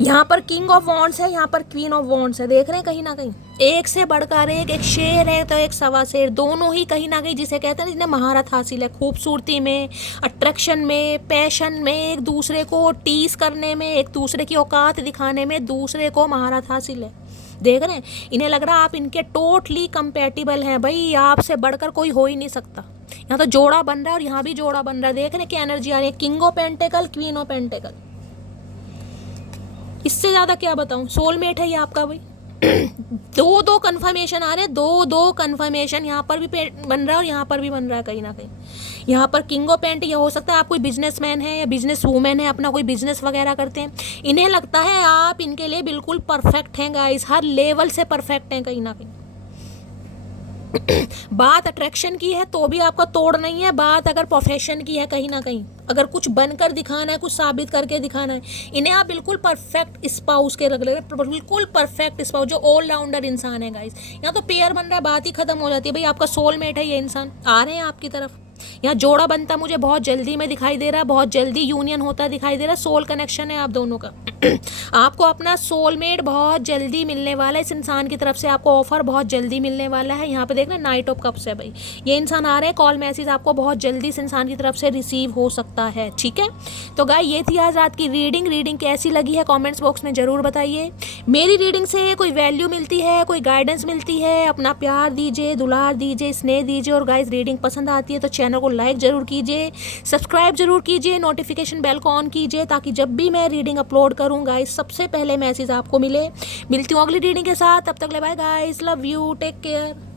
यहाँ पर किंग ऑफ वॉन्ड्स है, यहाँ पर क्वीन ऑफ वॉन्ड्स है, देख रहे हैं कहीं ना कहीं एक से बढ़कर एक शेर है तो एक सवा शेर, दोनों ही कहीं ना कहीं जिसे कहते हैं जिन्हें महारत हासिल है, खूबसूरती में, अट्रैक्शन में, पैशन में, एक दूसरे को टीज करने में, एक दूसरे की औकात दिखाने में दूसरे को महारत हासिल है। देख रहे हैं, इन्हें लग रहा है आप इनके टोटली कंपेटिबल हैं, भाई आपसे बढ़कर कोई हो ही नहीं सकता। यहाँ तो जोड़ा बन रहा है और यहाँ भी जोड़ा बन रहा है, देख रहे हैं क्या एनर्जी आ रही है, king of pentacle, queen of pentacle, इससे ज़्यादा क्या बताऊँ। सोलमेट है ये आपका भाई। दो कंफर्मेशन आ रहे हैं, दो कंफर्मेशन, यहाँ पर भी बन रहा है और यहाँ पर भी बन रहा है कहीं ना कहीं। यहाँ पर किंग ऑफ पेंट, ये हो सकता है आप कोई बिजनेसमैन है या बिजनेस वूमेन है, अपना कोई बिजनेस वगैरह करते हैं, इन्हें लगता है आप इनके लिए बिल्कुल परफेक्ट हैं गाइस, हर लेवल से परफेक्ट हैं कहीं ना कहीं। बात अट्रैक्शन की है तो भी आपका तोड़ नहीं है, बात अगर प्रोफेशन की है कहीं ना कहीं, अगर कुछ बनकर दिखाना है, कुछ साबित करके दिखाना है, इन्हें आप बिल्कुल परफेक्ट स्पाउस के रख ले, बिल्कुल परफेक्ट स्पाउस, जो ऑलराउंडर इंसान है गाइस। यहाँ तो पेयर बन रहा है, बात ही खत्म हो जाती है, भाई आपका सोलमेट है ये इंसान, आ रहे हैं आपकी तरफ। यहाँ जोड़ा बनता मुझे बहुत जल्दी में दिखाई दे रहा है, बहुत जल्दी यूनियन होता दिखाई दे रहा है, सोल कनेक्शन है आप दोनों का। आपको अपना सोलमेट बहुत जल्दी मिलने वाला है, इस इंसान की तरफ से आपको ऑफर बहुत जल्दी मिलने वाला है। यहाँ पे देखना नाइट ऑफ कप्स है भाई, ये इंसान आ रहे हैं, कॉल मैसेज आपको बहुत जल्दी इस इंसान की तरफ से रिसीव हो सकता है, ठीक है। तो गाइस ये थी आज रात की रीडिंग कैसी लगी है कॉमेंट्स बॉक्स में जरूर बताइए। मेरी रीडिंग से कोई वैल्यू मिलती है, कोई गाइडेंस मिलती है, अपना प्यार दीजिए, दुलार दीजिए, स्नेह दीजिए, और गाइस रीडिंग पसंद आती है तो चैनल को लाइक जरूर कीजिए, सब्सक्राइब जरूर कीजिए, नोटिफिकेशन बेल को ऑन कीजिए, ताकि जब भी मैं रीडिंग अपलोड करूँ गाइस सबसे पहले मैसेज आपको मिले। मिलती हूँ अगली रीडिंग के साथ, तब तक ले bye guys, love you, take care.